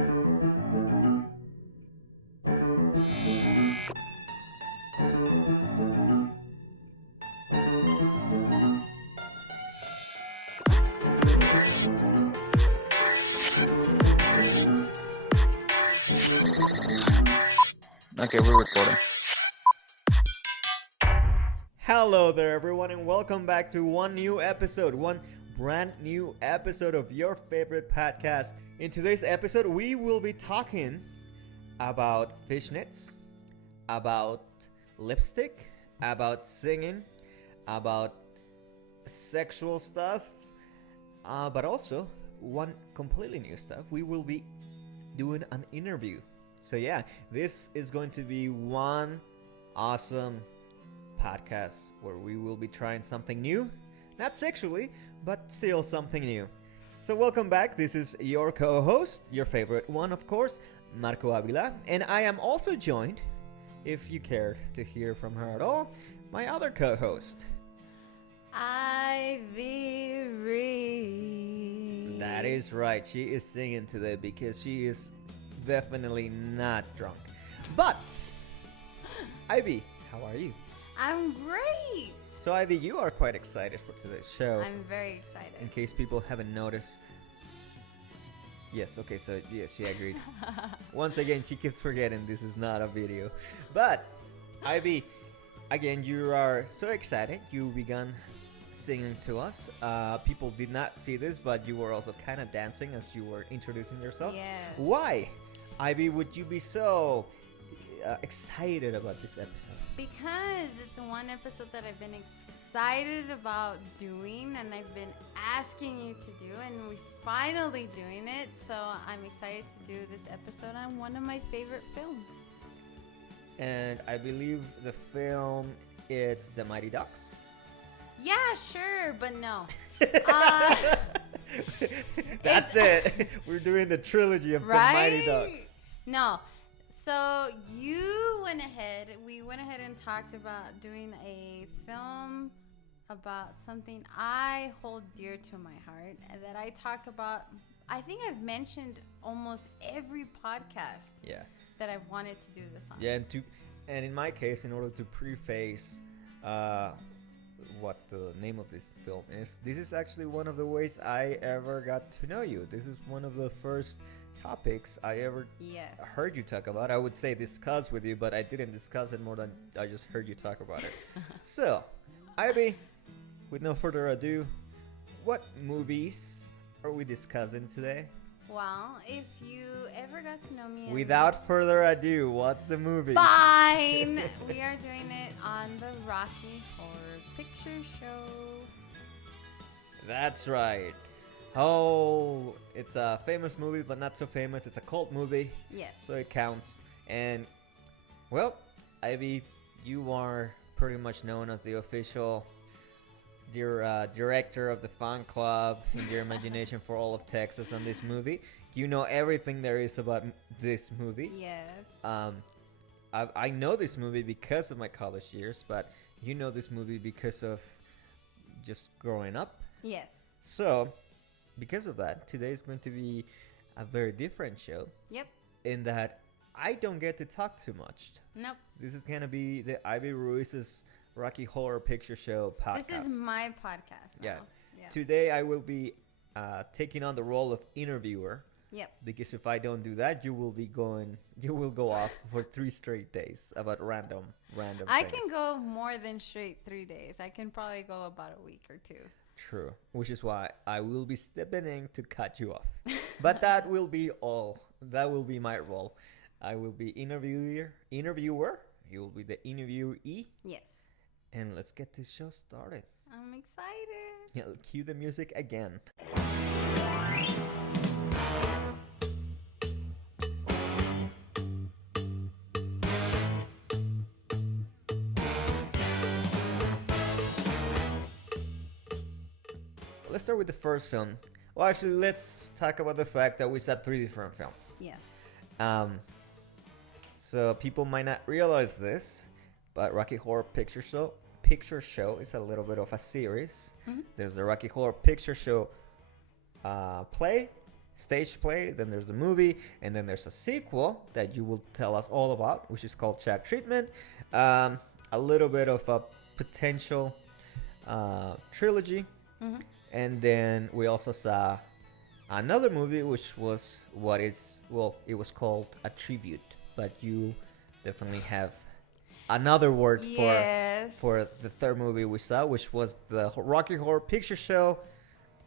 Okay, we're recording. Hello there, everyone, and welcome back to one brand new episode of your favorite podcast. In today's episode, we will be talking about fishnets, about lipstick, about singing, about sexual stuff, but also one completely new stuff. We will be doing an interview. So yeah, this is going to be one awesome podcast where we will be trying something new, not sexually, but still something new. So welcome back. This is your co-host, your favorite one, of course, Marco Avila, and I am also joined, if you cared to hear from her at all, my other co-host, Ivey Ruiz. That is right. She is singing today because she is definitely not drunk. But Ivy, how are you? I'm great. So Ivy, you are quite excited for today's show. I'm very excited. In case people haven't noticed. Yes, okay, so yes, she agreed. Once again, she keeps forgetting this is not a video. But Ivy, again, you are so excited. You began singing to us. People did not see this, but you were also kind of dancing as you were introducing yourself. Yes. Why, Ivy, would you be so excited about this episode? Because it's one episode that I've been excited about doing and I've been asking you to do, and we're finally doing it. So I'm excited to do this episode on one of my favorite films. And I believe the film, it's The Mighty Ducks. Yeah, sure, but no. That's it. We're doing the trilogy of Right? The Mighty Ducks. No. So we went ahead and talked about doing a film about something I hold dear to my heart and that I talk about. I think I've mentioned almost every podcast that I've wanted to do this on. Yeah, and in my case, in order to preface what the name of this film is, this is actually one of the ways I ever got to know you. This is one of the first topics I ever heard you talk about. I would say discuss with you, but I didn't discuss it more than I just heard you talk about it. So, Ivy, with no further ado, what movies are we discussing today? Well, if you ever got to know me... Without further ado, what's the movie? Fine! We are doing it on the Rocky Horror Picture Show. That's right. Oh, it's a famous movie, but not so famous. It's a cult movie. Yes. So it counts. And, well, Ivy, you are pretty much known as the official director of the fan club in your imagination for all of Texas on this movie. You know everything there is about this movie. Yes. I know this movie because of my college years, but you know this movie because of just growing up. Yes. So, because of that, today is going to be a very different show. Yep. In that I don't get to talk too much. Nope. This is going to be the Ivy Ruiz's Rocky Horror Picture Show podcast. This is my podcast now. Yeah. Today I will be taking on the role of interviewer. Yep. Because if I don't do that, you will go off for 3 straight days about random I things. can go more than straight 3 days. I can probably go about a week or 2. True. Which is why I will be stepping in to cut you off. But that will be all. That will be my role. I will be interviewer. You will be the interviewee. Yes. And let's get this show started. I'm excited. Yeah, cue the music again. Let's start with the first film. Well, actually, let's talk about the fact that we saw 3 different films. Yes. So people might not realize this, but Rocky Horror Picture Show is a little bit of a series. Mm-hmm. There's the Rocky Horror Picture Show play, stage play, then there's the movie, and then there's a sequel that you will tell us all about, which is called Shack Treatment. A little bit of a potential trilogy. Mm-hmm. And then we also saw another movie, which was it was called a tribute, but you definitely have another word for the third movie we saw, which was the Rocky Horror Picture Show.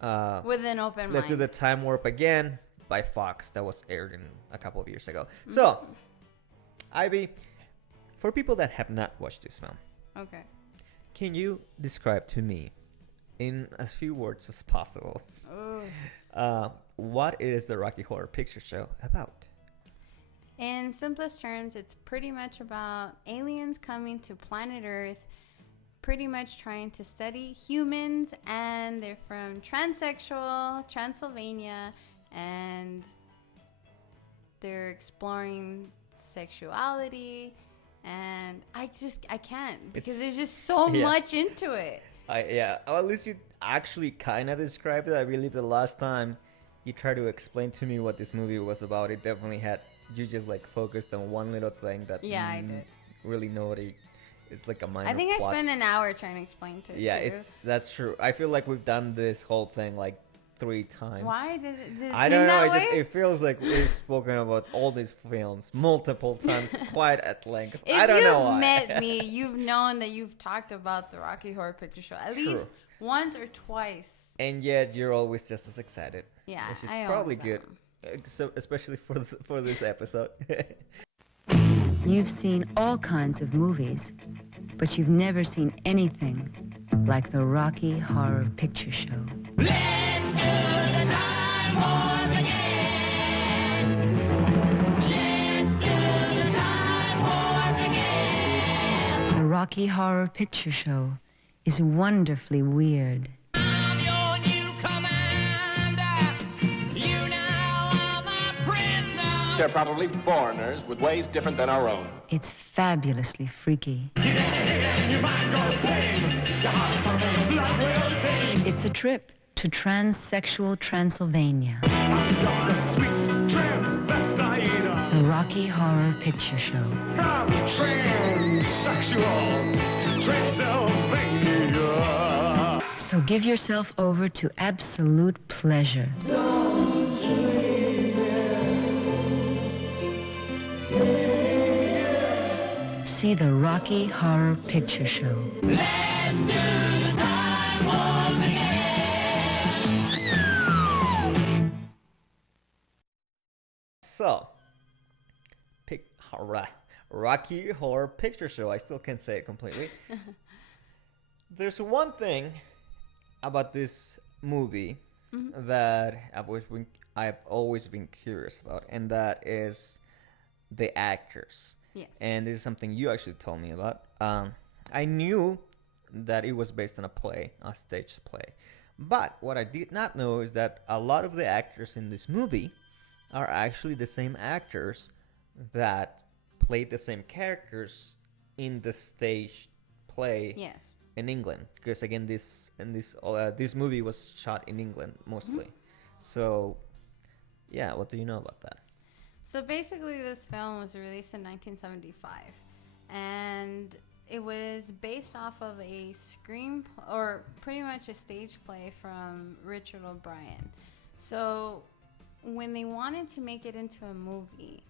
With an open mind. Let's do the Time Warp Again by Fox that was aired in a couple of years ago. Mm-hmm. So, Ivy, for people that have not watched this film, okay, can you describe to me, in as few words as possible, what is the Rocky Horror Picture Show about? In simplest terms, it's pretty much about aliens coming to planet Earth, pretty much trying to study humans, and they're from transsexual Transylvania, and they're exploring sexuality, and I can't, because there's just so much into it. Or at least you actually kind of described it. I believe the last time you tried to explain to me what this movie was about, it definitely had, you just like focused on one little thing that I did. Really nobody. It's like a minor I think plot. I spent an hour trying to explain to it. Yeah, too. that's true. I feel like we've done this whole thing like 3 times. Why does it I seem don't know. that way? It feels like we've spoken about all these films multiple times, quite at length. If I don't know why. you've met me, you've known that you've talked about the Rocky Horror Picture Show at least once or twice. And yet you're always just as excited. Yeah, which is I probably always good, so especially for this episode. You've seen all kinds of movies, but you've never seen anything like the Rocky Horror Picture Show. Let's do the time warp again. Let's do the time warp again. The Rocky Horror Picture Show is wonderfully weird. I'm your new commander. You now are my prisoner. They're probably foreigners with ways different than our own. It's fabulously freaky. You might go pain. Your heart pump, blood will sing. It's a trip to transsexual Transylvania. I'm just a sweet transvestite. The Rocky Horror Picture Show. I'm transsexual Transylvania. So give yourself over to absolute pleasure. See the Rocky Horror Picture Show. Let's do the time warp again. So, Rocky Horror Picture Show. I still can't say it completely. There's one thing about this movie that I've always been curious about, and that is the actors. Yes. And this is something you actually told me about. I knew that it was based on a stage play. But what I did not know is that a lot of the actors in this movie are actually the same actors that played the same characters in the stage play Yes. in England. Because again, this movie was shot in England mostly. So, yeah, what do you know about that? So basically, this film was released in 1975, and it was based off of a or pretty much a stage play from Richard O'Brien. So when they wanted to make it into a movie,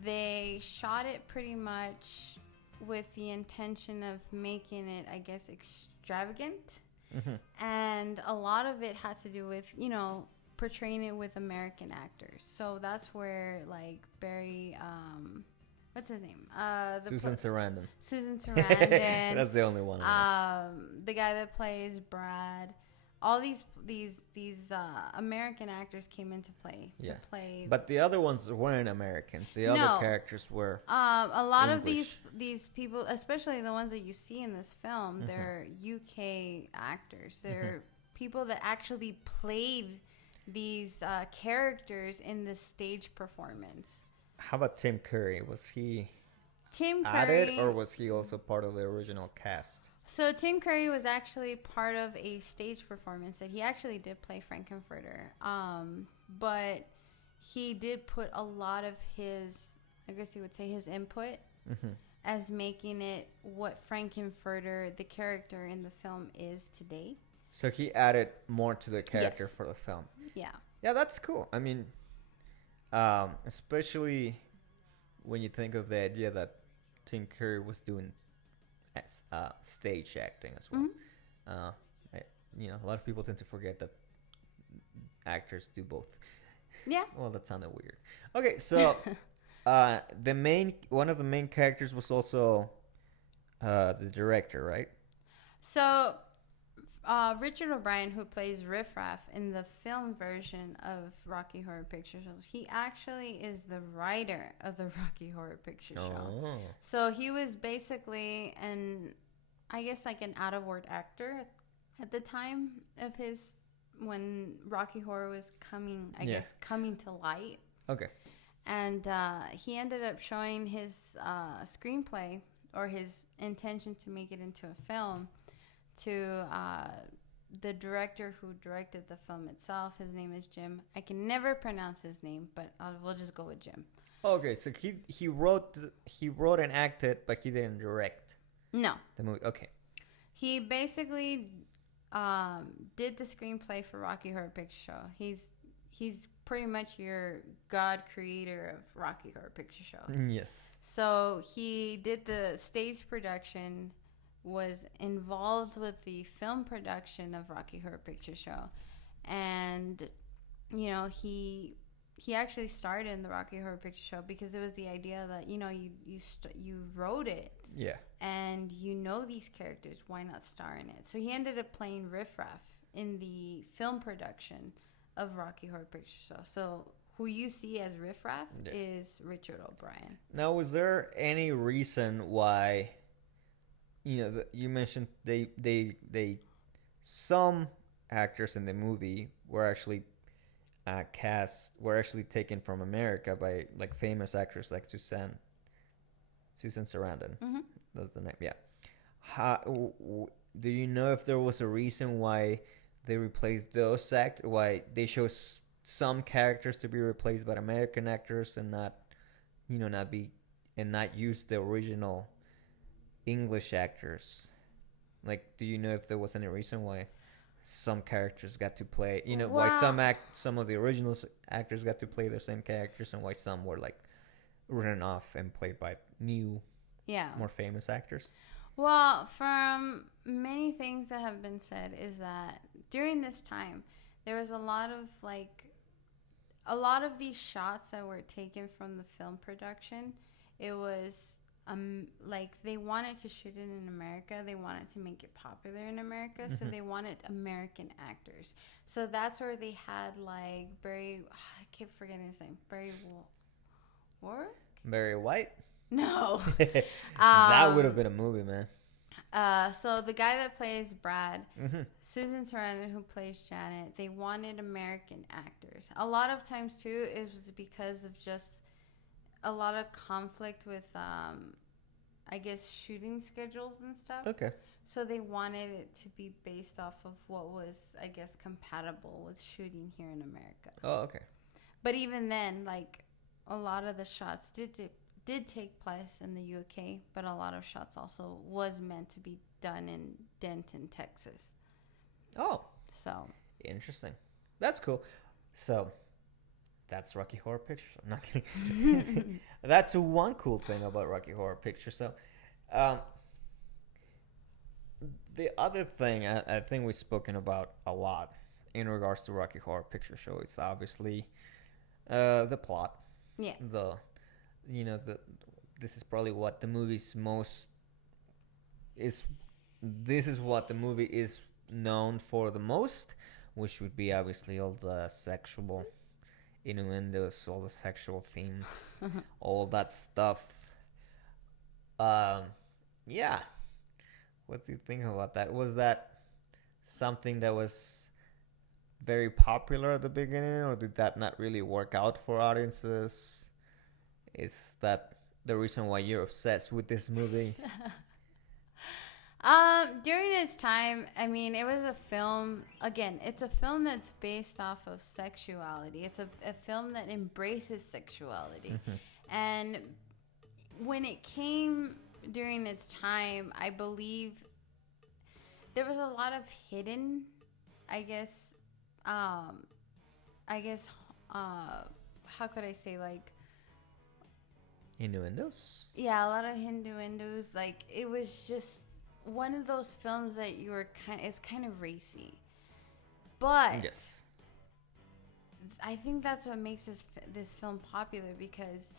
they shot it pretty much with the intention of making it, I guess, extravagant. And a lot of it had to do with, portraying it with American actors. So that's where, like, Barry, what's his name? Susan Sarandon. Susan Sarandon. That's the only one. The guy that plays Brad. All these American actors came into play to play. But the other ones weren't Americans. The other characters were. A lot English. of these people, especially the ones that you see in this film, they're UK actors. They're people that actually played these characters in the stage performance. How about Tim Curry? Was he Tim added, Curry, or was he also part of the original cast? So Tim Curry was actually part of a stage performance that he actually did play Frankenfurter. But he did put a lot of his, I guess you would say, his input as making it what Frankenfurter, the character in the film, is today. So he added more to the character Yes. for the film. Yeah. Yeah, that's cool. I mean, especially when you think of the idea that Tim Curry was doing stage acting as well. A lot of people tend to forget that actors do both. Yeah. Well, that sounded weird. Okay, so one of the main characters was also the director, right? So, Richard O'Brien, who plays Riff Raff in the film version of Rocky Horror Picture Show, he actually is the writer of the Rocky Horror Picture Show. Oh. So he was basically an out-of-work actor at the time of when Rocky Horror was coming to light. Okay. And he ended up showing his screenplay, or his intention to make it into a film, to the director who directed the film itself. His name is Jim. I can never pronounce his name, but we'll just go with Jim. Okay, so he wrote and acted, but he didn't direct No. the movie. Okay. He basically did the screenplay for Rocky Horror Picture Show. He's pretty much your god creator of Rocky Horror Picture Show. Yes. So he did the stage production, was involved with the film production of Rocky Horror Picture Show, and he actually started in the Rocky Horror Picture Show because it was the idea that you wrote it. Yeah. And these characters, why not star in it? So he ended up playing Riff Raff in the film production of Rocky Horror Picture Show. So who you see as Riff Raff is Richard O'Brien. Now, was there any reason why, you mentioned some actors in the movie were actually taken from America by like famous actors like Susan Sarandon. Mm-hmm. That's the name. Yeah. Do you know if there was a reason why they replaced those actors? Why they chose some characters to be replaced by American actors and not use the original English actors? Like, do you know if there was any reason why some characters got to play? Why some of the original actors got to play their same characters, and why some were like written off and played by new, more famous actors? Well, from many things that have been said is that during this time, there was a lot of these shots that were taken from the film production. It was like they wanted to shoot it in America. They wanted to make it popular in America, so they wanted American actors. So that's where they had like I keep forgetting his name. Barry White? No. That would have been a movie, man. So the guy that plays Brad, Susan Sarandon, who plays Janet, they wanted American actors. A lot of times too, it was because of just a lot of conflict with, shooting schedules and stuff. Okay. So they wanted it to be based off of what was, compatible with shooting here in America. Oh, okay. But even then, like, a lot of the shots did take place in the UK, but a lot of shots also was meant to be done in Denton, Texas. Oh. So. Interesting. That's cool. So, that's Rocky Horror Picture Show. Not kidding. That's one cool thing about Rocky Horror Picture Show. The other thing I think we've spoken about a lot in regards to Rocky Horror Picture Show is obviously the plot. Yeah. This is probably what the movie's this is what the movie is known for the most, which would be obviously all the sexual innuendos, all the sexual themes, all that stuff. Yeah. What do you think about that? Was that something that was very popular at the beginning, or did that not really work out for audiences? Is that the reason why you're obsessed with this movie? During its time, I mean, it was a film. Again, it's a film that's based off of sexuality. It's a film that embraces sexuality, and when it came during its time, I believe there was a lot of hidden, I guess, how could I say, like, Innuendos? yeah, a lot of innuendos. Like, it was just one of those films that you were it's kind of racy. But Yes. I think that's what makes this film popular, because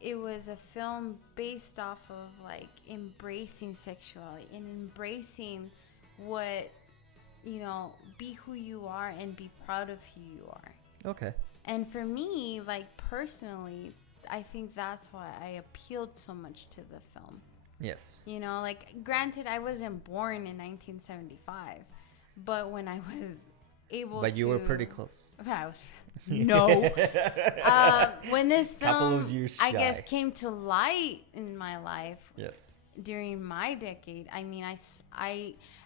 it was a film based off of, like, embracing sexuality and embracing what, be who you are and be proud of who you are. Okay. And for me, like, personally, I think that's why I appealed so much to the film. Yes. Like, granted, I wasn't born in 1975, but when I was able to... But you were pretty close. I was... No. When this Couple of film, years I guess, shy. came to light in my life Yes. during my decade, I mean,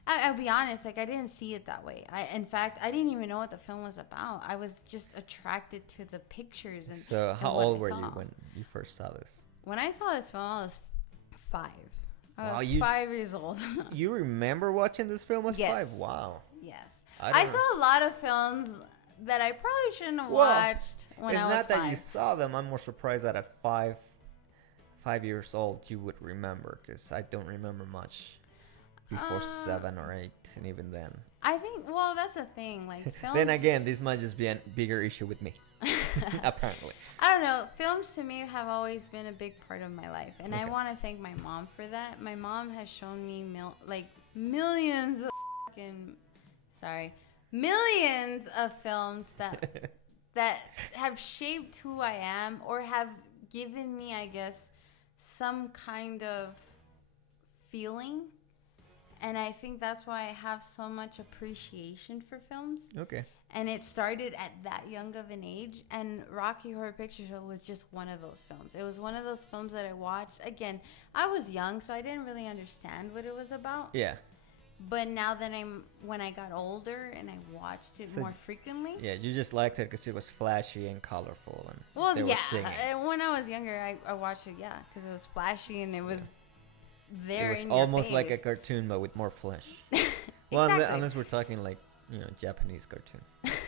I'll be honest, like, I didn't see it that way. In fact, I didn't even know what the film was about. I was just attracted to the pictures. So how what I old were saw. you when you first saw this? When I saw this film, I was 5. I Wow, was 5 years old. You remember watching this film at Yes. 5? Wow. Yes. I I don't- saw a lot of films that I probably shouldn't have Well, watched when it's I was not 5. that you saw them. I'm more surprised that at 5 years old you would remember, because I don't remember much before 7 or 8, and even then. I think, well, that's the thing. Like, films. Then again, this might just be a bigger issue with me, apparently. I don't know. Films to me have always been a big part of my life, and I Okay. want to thank my mom for that. My mom has shown me millions of millions of films that have shaped who I am, or have given me, I guess, some kind of feeling. And I think that's why I have so much appreciation for films. Okay. And it started at that young of an age. And Rocky Horror Picture Show was just one of those films. It was one of those films that I watched. Again, I was young, so I didn't really understand what it was about. Yeah. But now that when I got older and I watched it So- more frequently. Yeah, you just liked it because it was flashy and colorful, and Well, they were yeah. singing. When I was younger, I watched it, yeah, because it was flashy and it was there It was in your almost like a face. cartoon, but with more flesh. Well, Exactly. unless we're talking like, Japanese cartoons.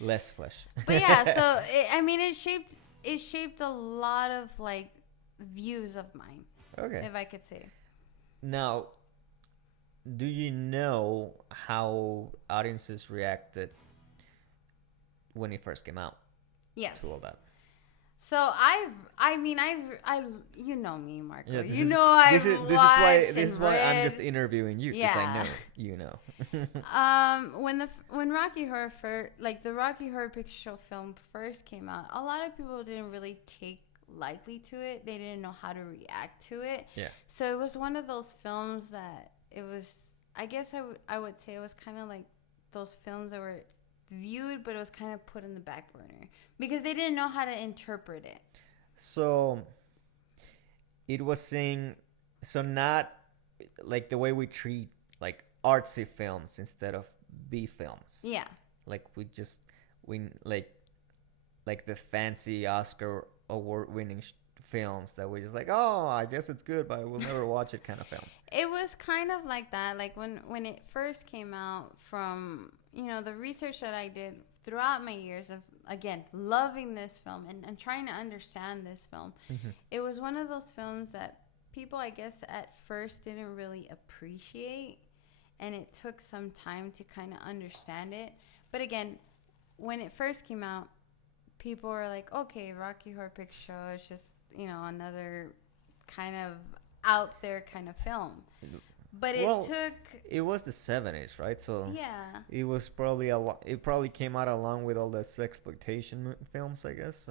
Less flesh. But yeah, so it shaped a lot of, like, views of mine, Okay. if I could say. Now, do you know how audiences reacted when it first came out Yes. to all that? So you know me, Marco. Yeah, You know I've watched this is and why I'm read. just interviewing you, because I Yeah. know you know. When Rocky Horror the Rocky Horror Picture Show film first came out, a lot of people didn't really take lightly to it. They didn't know how to react to it. Yeah. So it was one of those films that it was. I guess I would say it was kind of like those films that were viewed, but it was kind of put in the back burner because they didn't know how to interpret it. So it was saying, so not like the way we treat like artsy films instead of B films. Yeah. Like we like the fancy Oscar award winning films that we're just like, oh, I guess it's good, but we'll never watch it kind of film. It was kind of like that. Like when it first came out, from the research that I did throughout my years of, again, loving this film and trying to understand this film, it was one of those films that people, I guess, at first didn't really appreciate, and it took some time to kind of understand it. But again, when it first came out, people were like, okay, Rocky Horror Picture Show is just, another kind of out there kind of film. But it took... It was the 70s, right? So Yeah. it was probably it probably came out along with all the sexploitation films, I guess.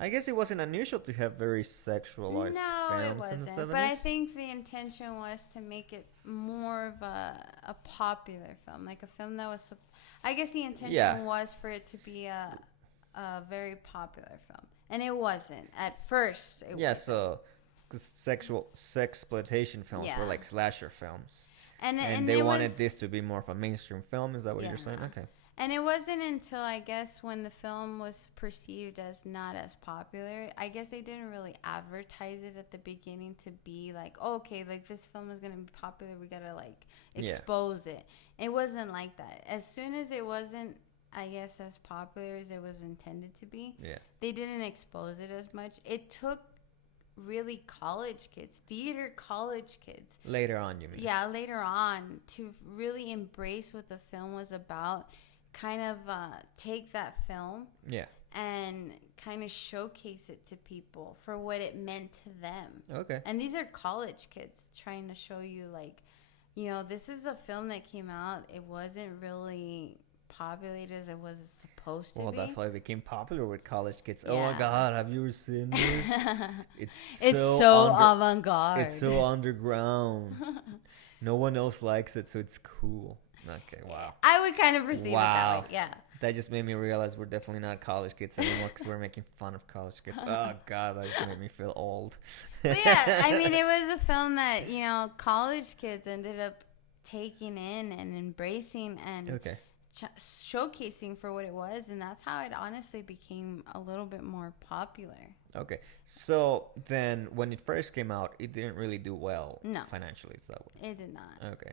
I guess it wasn't unusual to have very sexualized No, it films in the 70s. wasn't. But I think the intention was to make it more of a popular film, like a film that was... I guess the intention was for it to be a very popular film. And it wasn't. At first, it wasn't. So sexual sexploitation films were Yeah. like slasher films, and and they it wanted was, this to be more of a mainstream film. Is that what you're saying? Yeah. Okay. And it wasn't until, I guess, when the film was perceived as not as popular, I guess they didn't really advertise it at the beginning to be like, oh, okay, like this film is going to be popular. We got to like expose it. It wasn't like that. As soon as it wasn't, I guess, as popular as it was intended to be, they didn't expose it as much. It took really college kids, theater college kids. Later on, you mean? Yeah, later on, to really embrace what the film was about. Kind of take that film and kind of showcase it to people for what it meant to them. Okay. And these are college kids trying to show you, like, you know, this is a film that came out. It wasn't really populated as it was supposed to be. Well, that's why it became popular with college kids. Yeah. Oh my God, have you ever seen this? It's so avant-garde. It's so underground. No one else likes it, so it's cool. Okay, wow. I would kind of perceive it that way, yeah. That just made me realize we're definitely not college kids anymore because we're making fun of college kids. Oh, God, that just made me feel old. But yeah, I mean, it was a film that, you know, college kids ended up taking in and embracing and showcasing for what it was. And that's how it honestly became a little bit more popular. Okay. So then when it first came out, it didn't really do well financially. Is that what? It did not. Okay.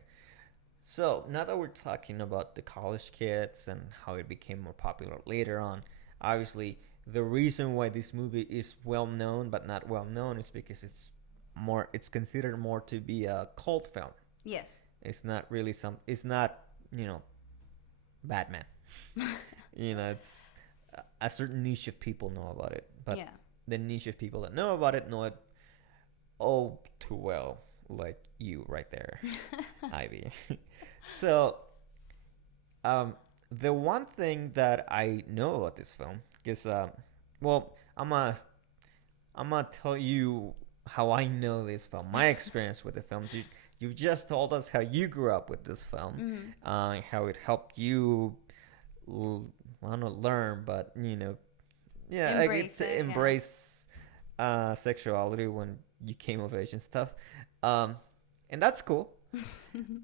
So now that we're talking about the college kids and how it became more popular later on, obviously the reason why this movie is well known but not well known is because it's considered more to be a cult film. Yes. It's not really it's not, you know, Batman. You know, it's a certain niche of people know about it, but the niche of people that know about it know it all too well, like you right there, Ivy. So, the one thing that I know about this film is, well, I'm gonna tell you how I know this film, my experience with the films. You've just told us how you grew up with this film, how it helped you, I don't know, learn, but, you know, embrace sexuality when you came of age and stuff, and that's cool.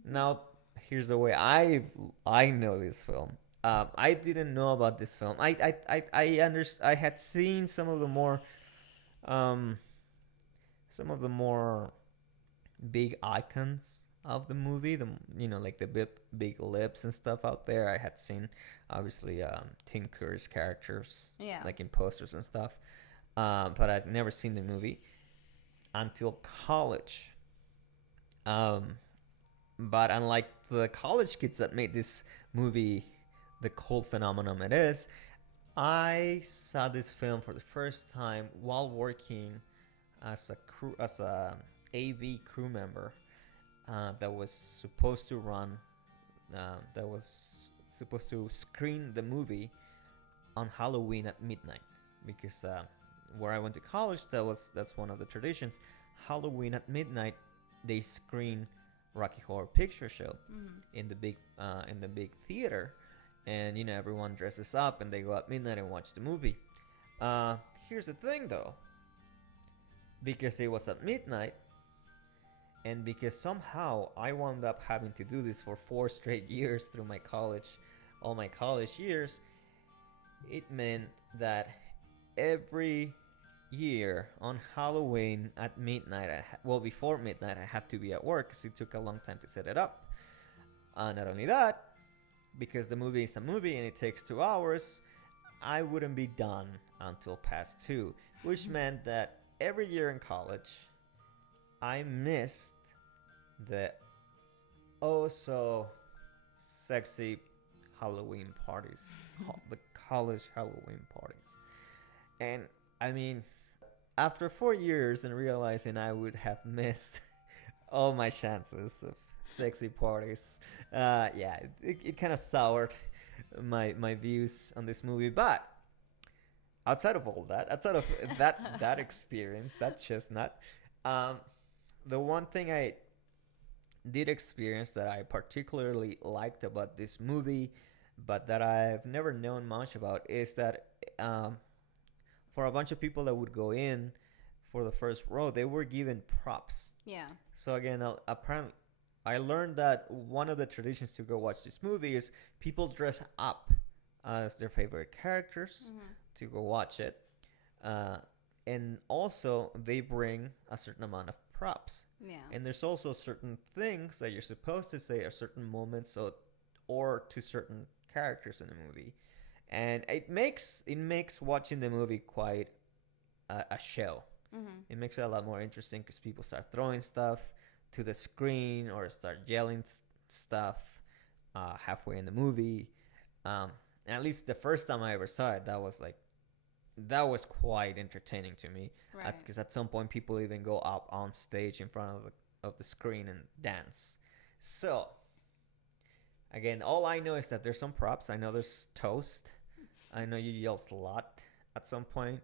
Now, here's the way I know this film. I didn't know about this film. I had seen some of the more big icons of the movie. Like the big lips and stuff out there. I had seen obviously Tim Curry's characters, like in posters and stuff. But I'd never seen the movie until college. But unlike the college kids that made this movie the cult phenomenon it is, I saw this film for the first time while working as a AV crew member that was supposed to screen the movie on Halloween at midnight, because where I went to college, that's one of the traditions. Halloween at midnight, they screen Rocky Horror Picture Show in the big theater, and everyone dresses up and they go at midnight and watch the movie. Here's the thing though, because it was at midnight, and because somehow I wound up having to do this for 4 straight years through all my college years, it meant that every year on Halloween at midnight, before midnight, I have to be at work because it took a long time to set it up. Not only that, because the movie is a movie and it takes 2 hours, I wouldn't be done until past 2, which meant that every year in college, I missed the so sexy Halloween parties, the college Halloween parties. And I mean, after 4 years and realizing I would have missed all my chances of sexy parties, it kind of soured my views on this movie. But outside of all that, outside of that experience, that chestnut, the one thing I did experience that I particularly liked about this movie, but that I've never known much about, is that for a bunch of people that would go in for the first row, they were given props. Yeah. So again, apparently, I learned that one of the traditions to go watch this movie is people dress up as their favorite characters to go watch it. And also, they bring a certain amount of props. Yeah. And there's also certain things that you're supposed to say at certain moments or to certain characters in the movie. And it makes watching the movie quite a show. It makes it a lot more interesting because people start throwing stuff to the screen or start yelling stuff halfway in the movie. And at least the first time I ever saw it, that was quite entertaining to me. Right. Because at some point, people even go up on stage in front of the screen and dance. So, again, all I know is that there's some props. I know there's toast. I know you yelled a lot at some point.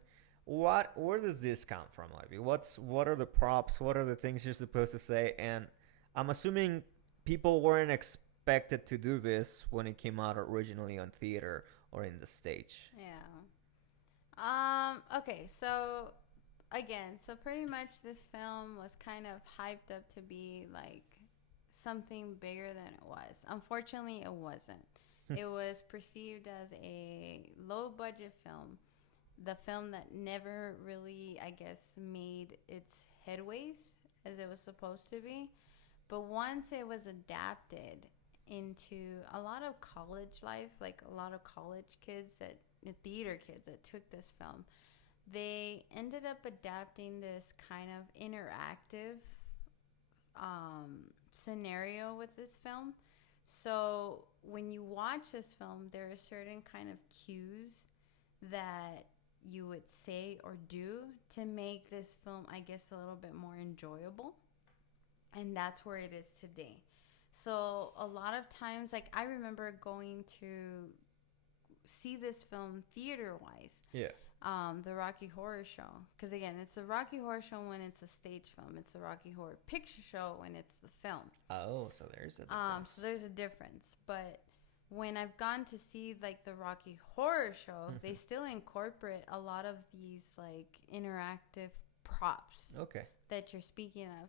Where does this come from, Ivy? What are the props? What are the things you're supposed to say? And I'm assuming people weren't expected to do this when it came out originally on theater or in the stage. Yeah. Okay, so again, so pretty much this film was kind of hyped up to be like something bigger than it was. Unfortunately, it wasn't. It was perceived as a low budget film. The film that never really, I guess, made its headways as it was supposed to be. But once it was adapted into a lot of college life, like a lot of college kids, theater kids that took this film, they ended up adapting this kind of interactive scenario with this film. So when you watch this film, there are certain kind of cues that you would say or do to make this film, I guess, a little bit more enjoyable. And that's where it is today. So a lot of times, like I remember going to see this film theater-wise. Yeah. The Rocky Horror Show. Because again, it's a Rocky Horror Show when it's a stage film. It's a Rocky Horror Picture Show when it's the film. Oh, so there's a difference. So there's a difference. But when I've gone to see like the Rocky Horror Show, they still incorporate a lot of these like interactive props that you're speaking of.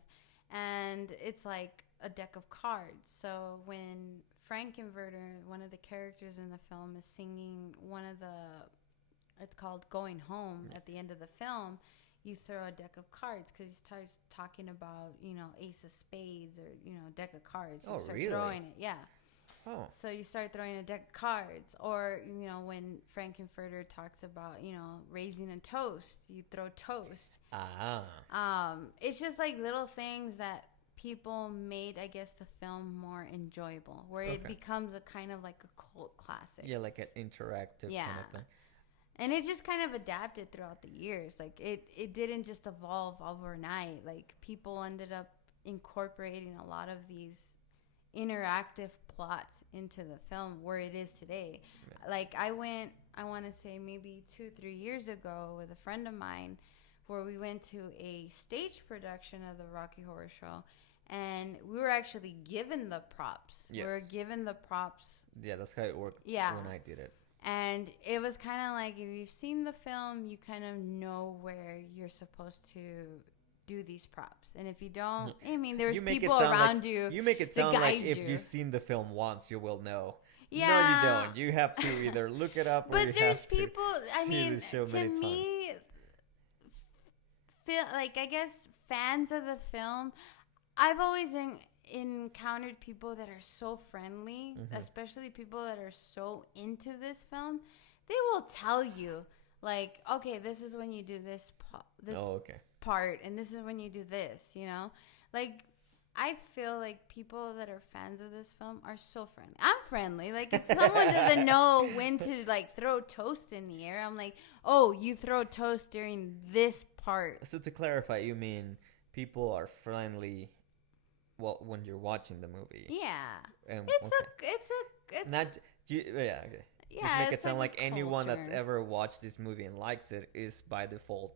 And it's like a deck of cards. So when Frankenfurter, one of the characters in the film, is singing it's called Going Home at the end of the film, you throw a deck of cards because he starts talking about, Ace of Spades or, deck of cards. You start throwing it. Yeah. Oh. So you start throwing a deck of cards. Or, when Frankenfurter talks about, raising a toast, you throw toast. It's just like little things that people made, I guess, the film more enjoyable, where it becomes a kind of like a cult classic. Yeah, like an interactive kind of thing. And it just kind of adapted throughout the years. Like it didn't just evolve overnight. Like people ended up incorporating a lot of these interactive plots into the film where it is today. Yeah. Like I want to say maybe 2-3 years ago with a friend of mine, where we went to a stage production of the Rocky Horror Show, and we were actually given the props. Yes. We were given the props. Yeah, that's how it worked when I did it. And it was kind of like, if you've seen the film, you kind of know where you're supposed to do these props. And if you don't, I mean, there's people around you. You make it sound like if you've seen the film once, you will know. Yeah. No, you don't. You have to either look it up or you have to see the show many times. But there's people, to me, feel like, I guess, fans of the film, I've always encountered people that are so friendly, especially people that are so into this film. They will tell you, like, okay, this is when you do this part, and this is when you do this, Like, I feel like people that are fans of this film are so friendly. I'm friendly. Like, if someone doesn't know when to, like, throw toast in the air, I'm like, oh, you throw toast during this part. So to clarify, you mean people are friendly when you're watching the movie? Yeah. It's not... Yeah, okay. Yeah, just make it sound like anyone culture. that's ever watched this movie and likes it is by default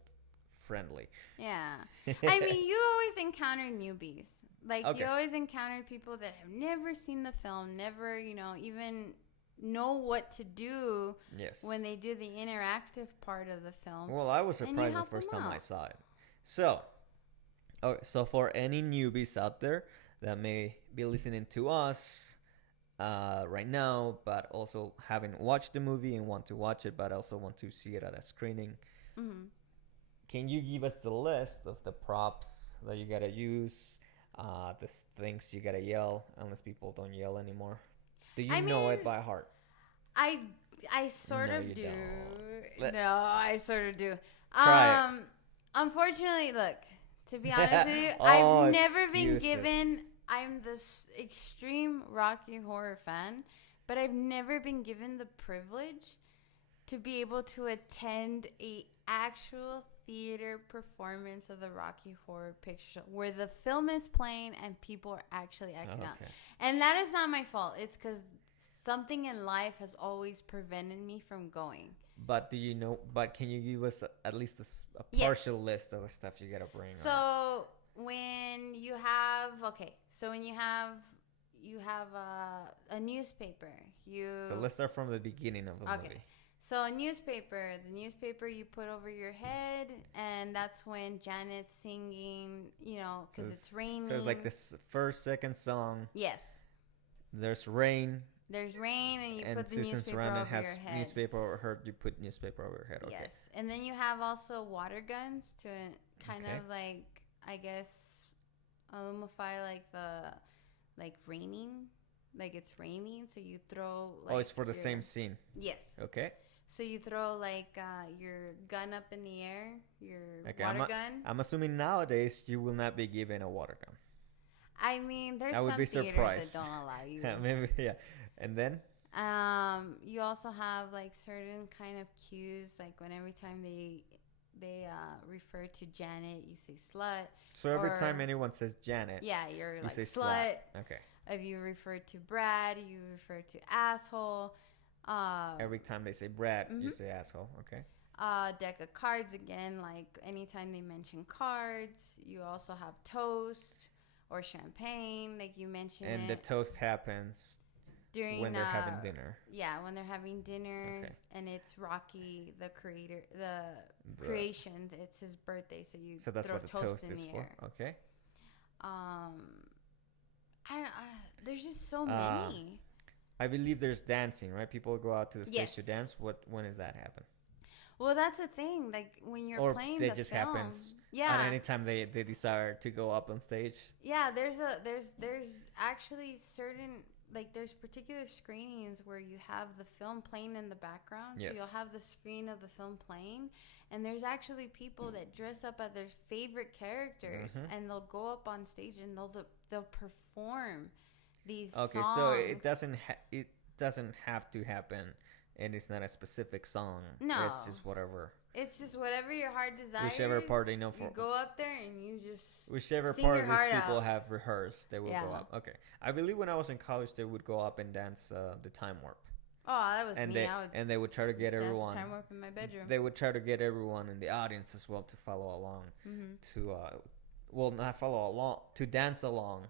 friendly. Yeah. I mean, you always encounter newbies. Like, you always encounter people that have never seen the film, never, even know what to do when they do the interactive part of the film. Well, I was surprised the first time I saw it. So, okay, so for any newbies out there that may be listening to us right now, but also haven't watched the movie and want to watch it, but also want to see it at a screening, can you give us the list of the props that you gotta use, the things you gotta yell, unless people don't yell anymore? Do you know it by heart? I sort No, of you do. don't. No, I sort of do. Try it. Unfortunately, look, to be honest with you, Oh, I've never been excuses. given. I'm this extreme Rocky Horror fan, but I've never been given the privilege to be able to attend a actual theater performance of the Rocky Horror Picture Show where the film is playing and people are actually acting out. Okay. And that is not my fault. It's because something in life has always prevented me from going. But do you know? But can you give us at least a Yes. partial list of the stuff you gotta bring? So when you have a newspaper, So let's start from the beginning of the movie. So the newspaper you put over your head, and that's when Janet's singing, because it's raining. So it's like this first, second song. Yes. There's rain. There's rain, and you And put the Susan newspaper Sarandon over has your head. newspaper over her. You put newspaper over her head. Okay. Yes. And then you have also water guns to kind Okay. of like, I guess, illumify raining. Like it's raining, so you throw like. Oh, it's for the same scene. Yes. Okay. So you throw like your gun up in the air, your Okay. water gun. I'm assuming nowadays you will not be given a water gun. I mean, there's I would some be theaters surprised. that don't allow you. Yeah, maybe. Yeah. And then. You also have like certain kind of cues, like when every time they refer to Janet, you say slut. So every or- time anyone says Janet, Yeah, you're you like say slut. Okay. If you refer to Brad, you refer to asshole. Every time they say Brad, you Mhm. say asshole. Okay. Deck of cards again, like anytime they mention cards. You also have toast or champagne, like you mentioned. And the toast happens during when they're having dinner. Yeah, when they're having dinner, Okay. and it's Rocky, the creator, the creation. It's his birthday, so you So that's throw what the toast toast in is the for. air. Okay. There's just so many. I believe there's dancing, right? People go out to the stage to Yes. dance. When does that happen? Well, that's the thing. Like when you're Or playing that the just film, happens yeah, at any time they desire to go up on stage. yeah. There's actually certain, like there's particular screenings where you have the film playing in the background. Yes. So you'll have the screen of the film playing, and there's actually people that dress up as their favorite characters, Mhm. and they'll go up on stage and they'll perform these Okay, songs. so it doesn't have to happen, and it's not a specific song. No. It's just whatever. It's just whatever your heart desires. Whichever part they know You for. go up there and you just Whichever sing part your these heart people out. have rehearsed, they will Yeah. go up. Okay, I believe when I was in college, they would go up and dance the time warp, Oh, that was and me. they would try to get dance everyone. time warp in my bedroom. They would try to get everyone in the audience as well to follow along, to not follow along, to dance along,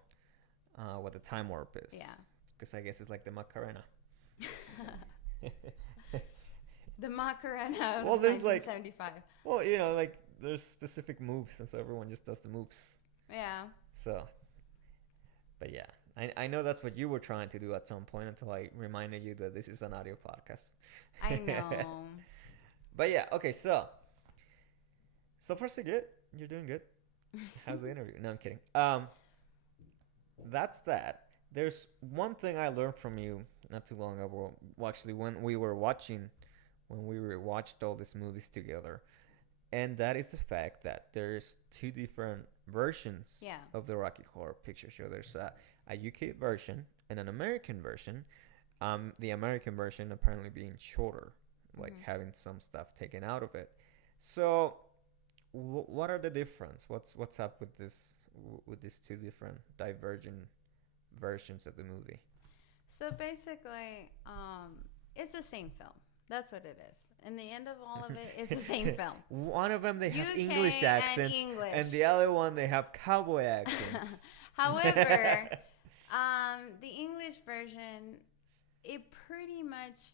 what the time warp is. Yeah. Because I guess it's like the Macarena. The Macarena of Well, there's, like- 1975. Well, like there's specific moves, and so everyone just does the moves. Yeah. So, but yeah, I know that's what you were trying to do at some point until I reminded you that this is an audio podcast. I know. But yeah, okay, so far so good. You're doing good. How's the interview? No, I'm kidding. That's that. There's one thing I learned from you not too long ago. Well, actually, when we watched all these movies together, and that is the fact that there's two different versions Yeah. of the Rocky Horror Picture Show. There's a UK version and an American version. The American version apparently being shorter, like having some stuff taken out of it. So, what are the difference? What's up with these two different divergent versions of the movie? So basically, it's the same film. That's what it is. In the end of all of it, it's the same film. One of them they have UK English and accents, English. and the other one they have cowboy accents. However, the English version, it pretty much,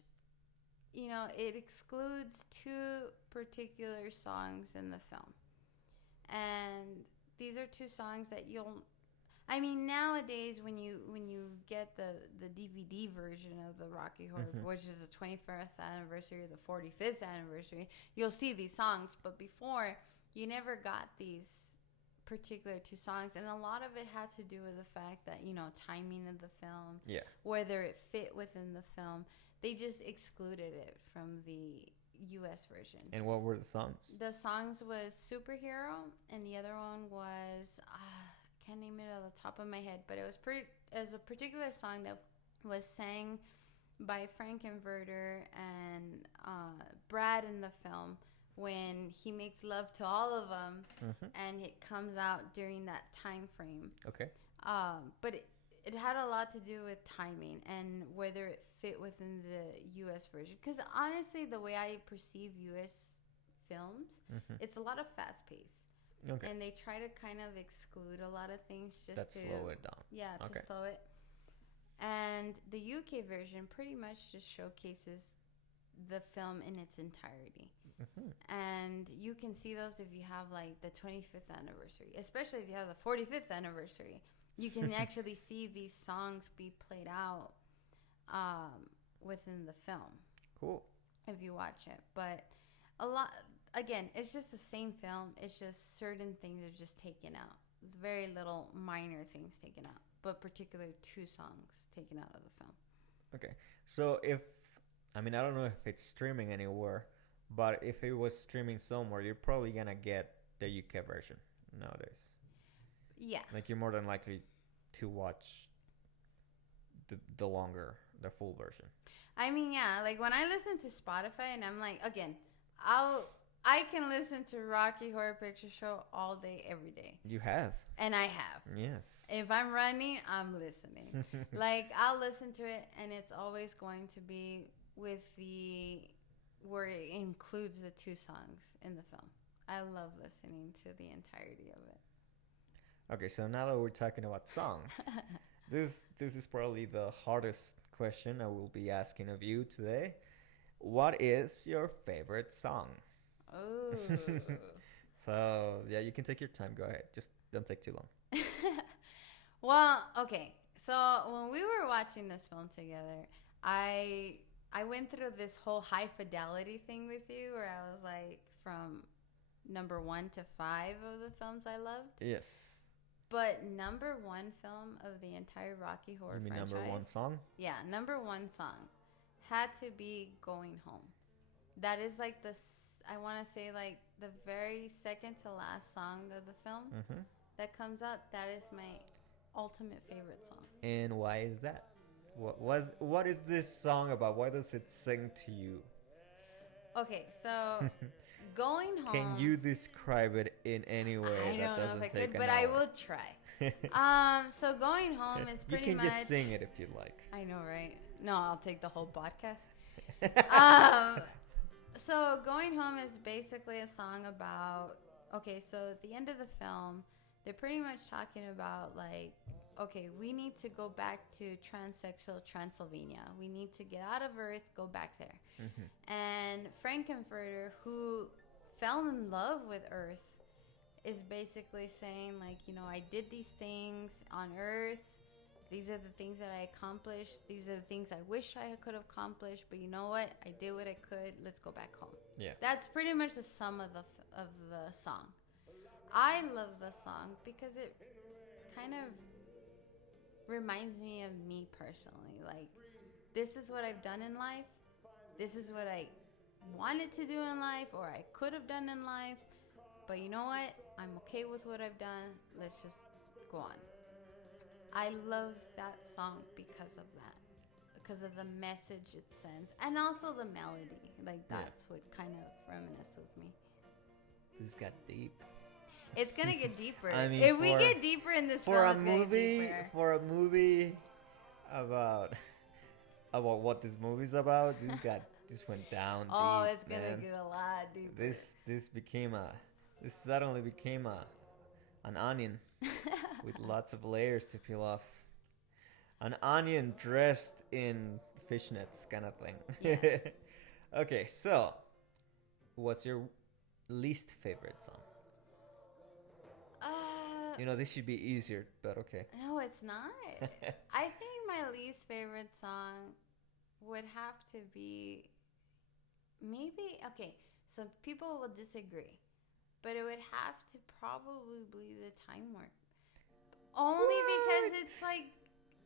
it excludes two particular songs in the film. And these are two songs that I mean, nowadays when you get the DVD version of the Rocky Horror, which is the 25th anniversary or the 45th anniversary, you'll see these songs. But before, you never got these particular two songs, and a lot of it had to do with the fact that, you know, timing of the film, whether it fit within the film. They just excluded it from the US version. And what were the songs? The songs was Superhero, and the other one was I can't name it off the top of my head, but it was a particular song that was sang by Frankenfurter and Brad in the film when he makes love to all of them, and it comes out during that time frame. Okay. But it had a lot to do with timing and whether it fit within the U.S. version. Because honestly, the way I perceive U.S. films, it's a lot of fast pace. Okay. And they try to kind of exclude a lot of things just to slow it down. Yeah, to slow it. And the UK version pretty much just showcases the film in its entirety. And you can see those if you have like the 25th anniversary, especially if you have the 45th anniversary. You can actually see these songs be played out within the film. Cool. If you watch it. But a lot, again, it's just the same film. It's just certain things are just taken out. Very little minor things taken out. But particularly two songs taken out of the film. Okay. So I don't know if it's streaming anywhere, but if it was streaming somewhere, you're probably going to get the UK version nowadays. Yeah. Like, you're more than likely to watch the full version. I mean, yeah, like when I listen to Spotify and I'm like, again, I can listen to Rocky Horror Picture Show all day, every day. You have. And I have. Yes. If I'm running, I'm listening. Like, I'll listen to it, and it's always going to be with where it includes the two songs in the film. I love listening to the entirety of it. Okay, so now that we're talking about songs, this is probably the hardest question I will be asking of you today. What is your favorite song? Oh. So, yeah, you can take your time. Go ahead. Just don't take too long. Well, okay. So when we were watching this film together, I went through this whole high fidelity thing with you where I was like from number 1 to 5 of the films I loved. Yes. But number 1 film of the entire Rocky Horror franchise. Number 1 song? Yeah, number 1 song had to be Going Home. That is like I want to say like the very second to last song of the film that comes out. That is my ultimate favorite song. And why is that? What is this song about? Why does it sing to you? Okay, so Going Home. Can you describe it in any way I that don't know doesn't if I take could, an but hour? I will try. So Going Home is pretty much. You can just sing it if you like. I know, right? No, I'll take the whole podcast. So Going Home is basically a song about. Okay, so at the end of the film, they're pretty much talking about like, okay, we need to go back to transsexual Transylvania. We need to get out of Earth, go back there. And Frankenfurter, who fell in love with Earth, is basically saying like, you know, I did these things on Earth. These are the things that I accomplished. These are the things I wish I could have accomplished. But you know what? I did what I could. Let's go back home. Yeah. That's pretty much the sum of the song. I love the song because it kind of reminds me of me personally. Like, this is what I've done in life. This is what I wanted to do in life, or I could have done in life. But you know what? I'm okay with what I've done. Let's just go on. I love that song because of that. Because of the message it sends. And also the melody. Like, that's what kind of reminisced with me. This got deep. It's going to get deeper. I mean, if we get deeper in this film, it's going to get deeper. For a movie about what this movie's about, this went down deep. Oh, it's going man. to get a lot deeper. This suddenly became an onion with lots of layers to peel off. An onion dressed in fishnets kind of thing. Yes. Okay, so what's your least favorite song? You know, this should be easier, but okay. No, it's not. I think my least favorite song would have to be maybe, okay, so people will disagree, but it would have to probably be the Time Warp. Only because it's like,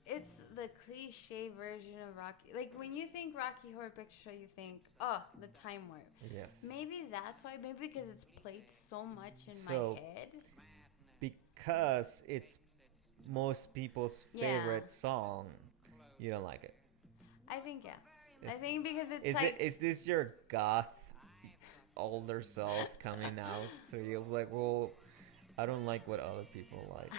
it's the cliche version of Rocky. Like, when you think Rocky Horror Picture Show, you think, oh, the Time Warp. Yes. Maybe that's why. Maybe because it's played so much in So, my head. Because it's most people's Yeah. favorite song, you don't like it. I think, yeah. I Is- think because it's Is like... is this your goth older self coming out through you? Like, well, I don't like what other people like.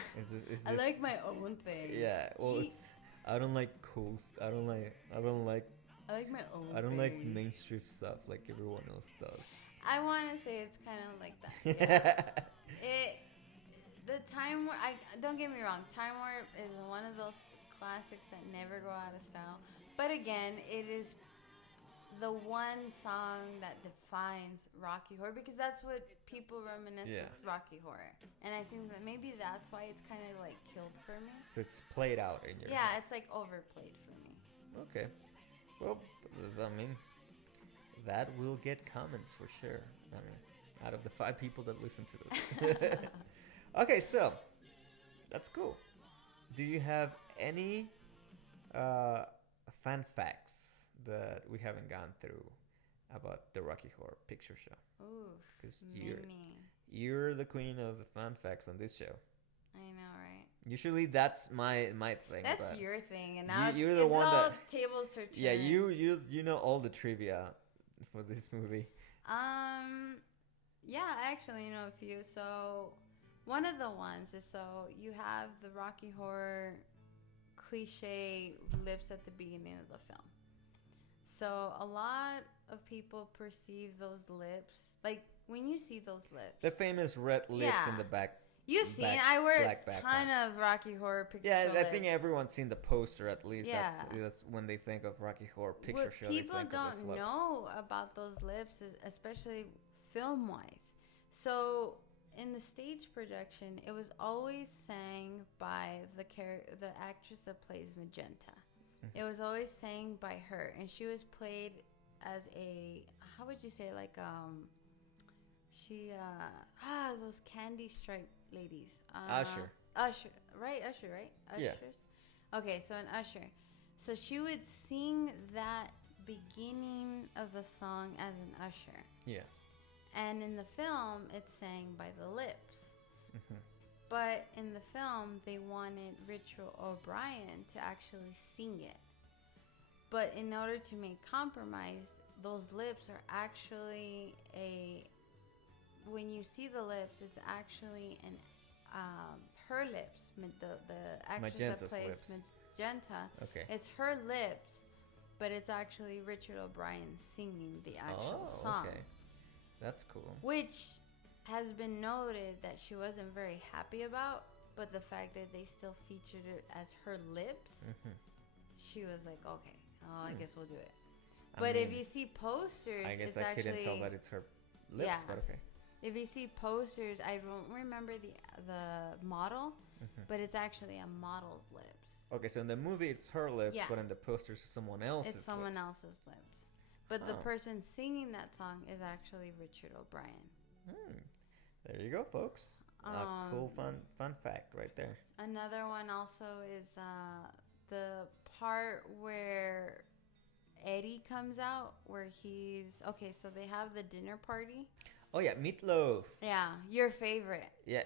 Is I this, like my own thing. Yeah, well, Ye- it's I don't like cool. I don't like I like my own I don't thing. like mainstream stuff like everyone else does. I want to say it's kind of like that. Yeah. The Time Warp, don't get me wrong, Time Warp is one of those classics that never go out of style. But again, it is the one song that defines Rocky Horror, because that's what people reminisce with Rocky Horror. And I think that maybe that's why it's kind of like killed for me. So it's played out in your Yeah, it's like overplayed for me. Okay. Well, I mean, that will get comments for sure. I mean, out of the 5 people that listen to this. Okay, so that's cool. Do you have any fun facts that we haven't gone through about the Rocky Horror Picture Show? Ooh, Because many. you're the queen of the fun facts on this show. I know, right? Usually that's my thing. That's but your thing, and now you're it's the one all that tables are turned. yeah, you know all the trivia for this movie. Yeah, I actually know a few. So, one of the ones is, so you have the Rocky Horror cliche lips at the beginning of the film. So, a lot of people perceive those lips, like when you see those lips. The famous red lips in Yeah. the back. You've seen, black- I wear a black ton background. of Rocky Horror Picture Yeah, Show I think lips. everyone's seen the poster at least. Yeah. That's when they think of Rocky Horror Picture What Show. they people think of those don't lips. know about those lips, especially film-wise. So in the stage production, it was always sang by the actress that plays Magenta. It was always sang by her, and she was played as a, how would you say, like those candy striped ladies. Usher. Right? Usher, right? Yeah. Ushers? Okay, so an usher. So she would sing that beginning of the song as an usher. Yeah. And in the film, it's sang by the lips. But in the film, they wanted Richard O'Brien to actually sing it. But in order to make compromise, those lips are actually when you see the lips, it's actually her lips. The actress Magenta's that plays lips. Magenta. Okay. It's her lips, but it's actually Richard O'Brien singing the actual song. Okay. That's cool. Which has been noted that she wasn't very happy about, but the fact that they still featured it as her lips, she was like, okay, I guess we'll do it. But if you see posters, I guess it's I actually... couldn't tell that it's her lips, Yeah. but okay. If you see posters, I don't remember the model, but it's actually a model's lips. Okay, so in the movie it's her lips, Yeah. but in the posters it's someone else's It's someone lips. else's lips. But the Oh. person singing that song is actually Richard O'Brien. There you go, folks. Cool fun fact right there. Another one also is the part where Eddie comes out, where he's... Okay, so they have the dinner party. Oh yeah, Meatloaf. Yeah, your favorite. Yeah.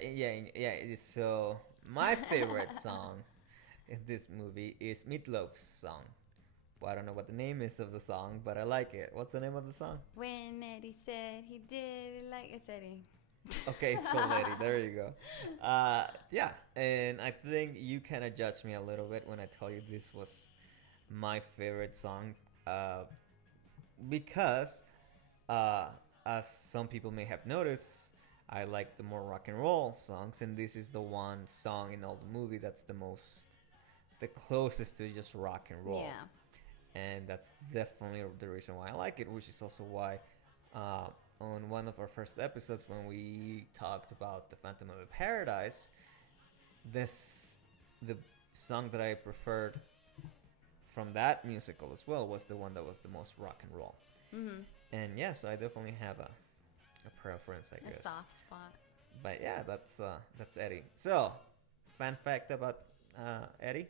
So my favorite song in this movie is Meatloaf's song. Well, I don't know what the name is of the song, but I like it. What's the name of the song? When Eddie said he did it like... It's Eddie. Okay, it's called Eddie. There you go. Yeah, and I think you kind of judged me a little bit when I tell you this was my favorite song, because as some people may have noticed, I like the more rock and roll songs, and this is the one song in all the movie that's the closest to just rock and roll. Yeah. And that's definitely the reason why I like it, which is also why on one of our first episodes when we talked about the Phantom of the Paradise, the song that I preferred from that musical as well was the one that was the most rock and roll. Mm-hmm. And yeah, so I definitely have a preference, I A guess. soft spot. But yeah, that's Eddie. So, fun fact about Eddie.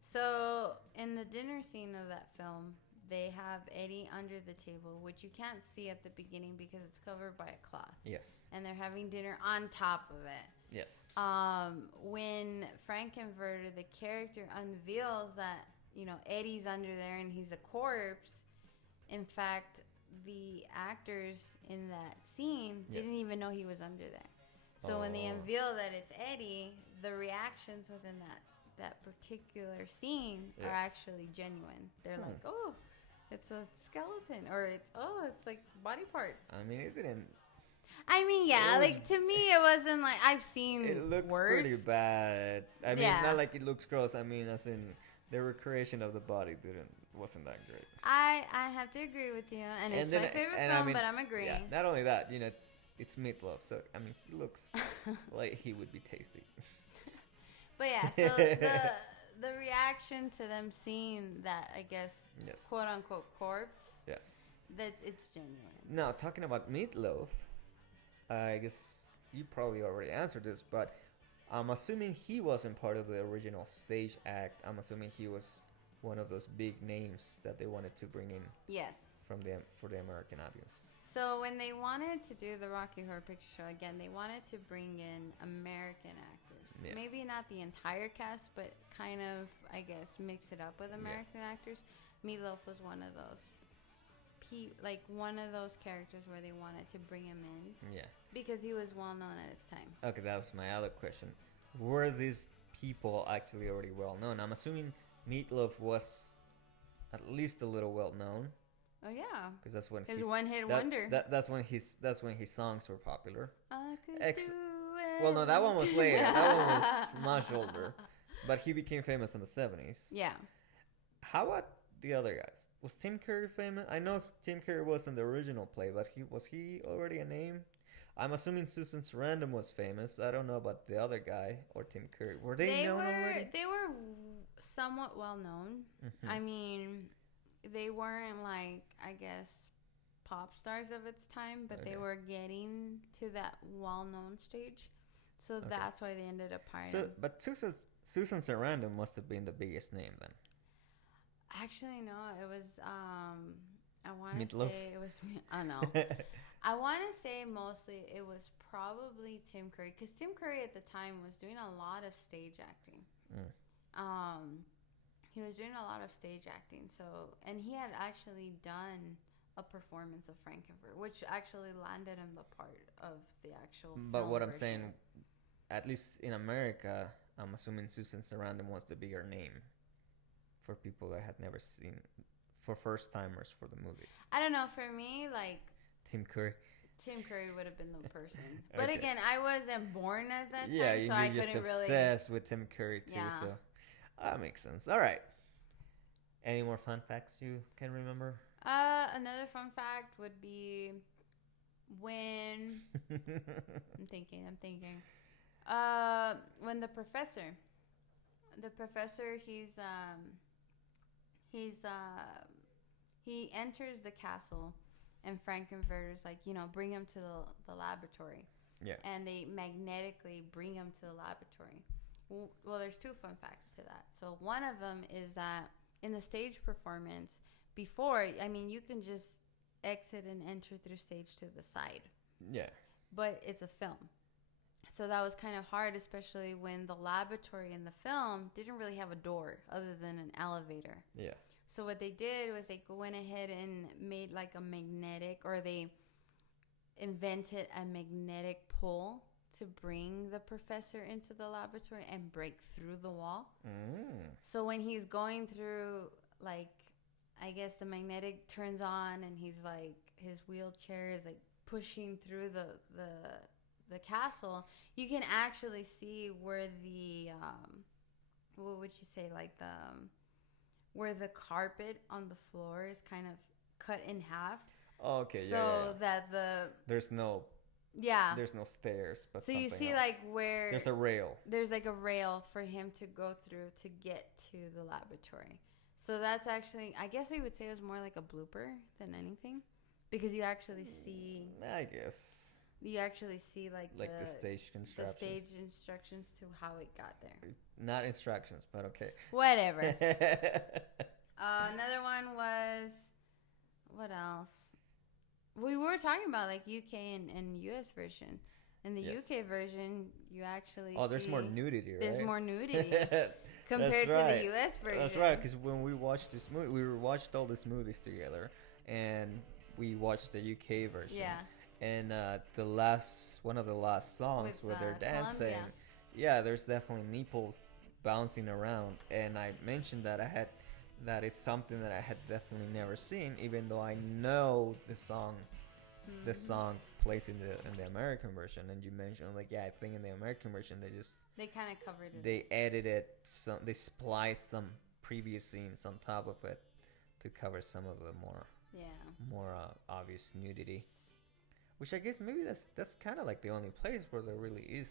So in the dinner scene of that film, they have Eddie under the table, which you can't see at the beginning because it's covered by a cloth. Yes. And they're having dinner on top of it. Yes. When Frankenfurter, the character, unveils that, Eddie's under there and he's a corpse, in fact, the actors in that scene didn't even know he was under there. So when they unveil that it's Eddie, the reactions within that particular scene are actually genuine. They're like, oh, it's a skeleton, or it's like body parts. I mean, it didn't. I mean, yeah, like to me, it wasn't like I've seen It looks worse. pretty bad. I mean, Yeah. not like it looks gross. I mean, as in the recreation of the body wasn't that great. I have to agree with you, and it's my favorite film, but I'm agreeing. Yeah, not only that, it's meatloaf, so I mean, he looks like he would be tasty. But yeah, so the reaction to them seeing that, I guess, Yes. quote unquote corpse, Yes. that it's genuine. Now, talking about meatloaf, I guess you probably already answered this, but I'm assuming he wasn't part of the original stage act. I'm assuming he was one of those big names that they wanted to bring in Yes. for the American audience. So when they wanted to do the Rocky Horror Picture Show again, they wanted to bring in American actors. Yeah. Maybe not the entire cast, but kind of, I guess, mix it up with American actors. Meatloaf was one of those, one of those characters where they wanted to bring him in. Yeah. Because he was well known at his time. Okay, that was my other question. Were these people actually already well known? I'm assuming Meatloaf was at least a little well known. Oh yeah, Because that's when his one-hit wonder. That's when his songs were popular. I could Ex- do Well, no, that one was anything. later. That one was much older. But he became famous in the 70s. Yeah. How about the other guys? Was Tim Curry famous? I know Tim Curry was in the original play, but was he already a name? I'm assuming Susan Sarandon was famous. I don't know about the other guy or Tim Curry. Were they known already? They were somewhat well known. Mhm. I mean, they weren't like, I guess, pop stars of its time, but they Okay. were getting to that well-known stage. So that's why they ended up hiring. So, but Susan Sarandon must have been the biggest name then. Actually, no, it was I want to Meatloaf? say it was I know. I want to say mostly it was probably Tim Curry, because Tim Curry at the time was doing a lot of stage acting. He was doing a lot of stage acting, and he had actually done a performance of Frankenfurter, which actually landed him the part of the actual But film what I'm version. saying, at least in America, I'm assuming Susan Sarandon was the bigger name for people that had never seen, for first timers for the movie. I don't know, for me, like, Tim Curry. Tim Curry would have been the person. But Okay. again, I wasn't born at that time, Yeah, so you're I just couldn't really. obsessed with Tim Curry too, Yeah. so that makes sense. All right. Any more fun facts you can remember? Another fun fact would be when I'm thinking. When the professor, he enters the castle, and Frankenfurter's like, bring him to the laboratory. Yeah. And they magnetically bring him to the laboratory. Well, there's two fun facts to that. So one of them is that in the stage performance, before, I mean, you can just exit and enter through stage to the side. Yeah. But it's a film. So that was kind of hard, especially when the laboratory in the film didn't really have a door other than an elevator. Yeah. So what they did was they went ahead and made like a magnetic, or they invented a magnetic pull to bring the professor into the laboratory and break through the wall. So when he's going through, like, I guess the magnetic turns on and he's like, his wheelchair is like pushing through the castle, you can actually see where the what would you say, like where the carpet on the floor is kind of cut in half. Oh, okay. So yeah. that the There's no Yeah. There's no stairs, but So you something see else. like where There's a rail. there's like a rail for him to go through to get to the laboratory. So that's actually, I guess we would say it was more like a blooper than anything, because you actually see I guess. like The stage the construction. stage instructions to how it got there. Not instructions, but okay. Whatever. Another one was, what else? We were talking about like UK and US version. In the Yes. UK version, you actually There's more nudity, right? There's more nudity compared to right. the US version. That's right, because when we watched this movie, we watched all these movies together, and we watched the UK version. Yeah. And one of the last songs With, where they're dancing, Colombia. yeah, there's definitely nipples bouncing around, and I mentioned that is something that I had definitely never seen, even though I know the song. Mm-hmm. The song plays in the American version, and you mentioned like, yeah, I think in the American version They kind of covered it. they edited they spliced some previous scenes on top of it to cover some of the more obvious nudity, which I guess maybe that's kind of like the only place where there really is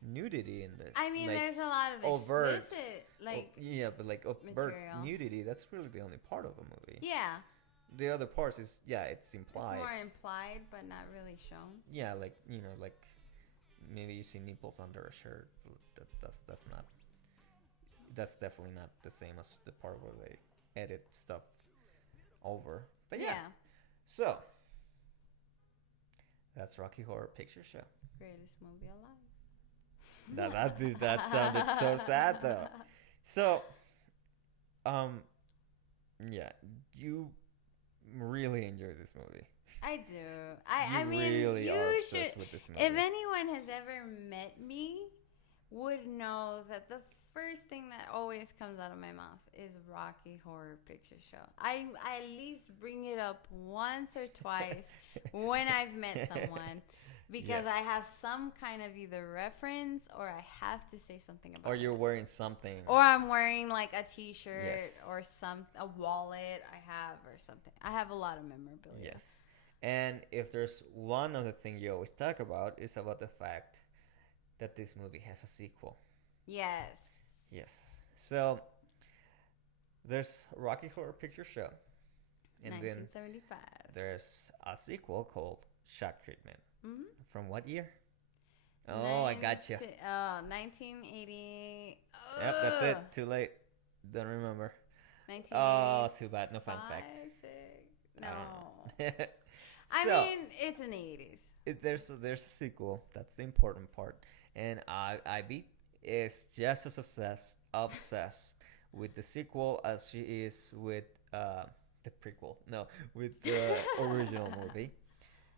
nudity in the. I mean, like, there's a lot of overt- explicit, like, yeah, but like overt material. nudity, that's really the only part of the movie. yeah, The other parts is it's implied. it's more implied, but not really shown. Yeah, like like maybe you see nipples under a shirt. That's not. That's definitely not the same as the part where they edit stuff over. But yeah. So that's Rocky Horror Picture Show. Greatest movie alive. That sounded so sad though. So, yeah, you really enjoyed this movie. I do. I You mean, really are you obsessed should. with this movie. If anyone has ever met me, would know that the first thing that always comes out of my mouth is Rocky Horror Picture Show. I at least bring it up once or twice when I've met someone, because I Yes. have some kind of either reference, or I have to say something about Or you're it. wearing something. Or I'm wearing like a T-shirt Yes. or a wallet I have or something. I have a lot of memorabilia. Yes. And if there's one other thing you always talk about, is about the fact that this movie has a sequel. Yes. Yes. So there's Rocky Horror Picture Show. And then 1975. there's a sequel called Shock Treatment. Mm-hmm. From what year? Oh, I got you. 1980. Yep, that's it. Too late. Don't remember. 1980. Oh, too bad. No fun fact. No. So, I mean, it's in the 80s. there's a sequel. That's the important part. And Ivy is just as obsessed with the sequel as she is with the prequel. No, with the original movie.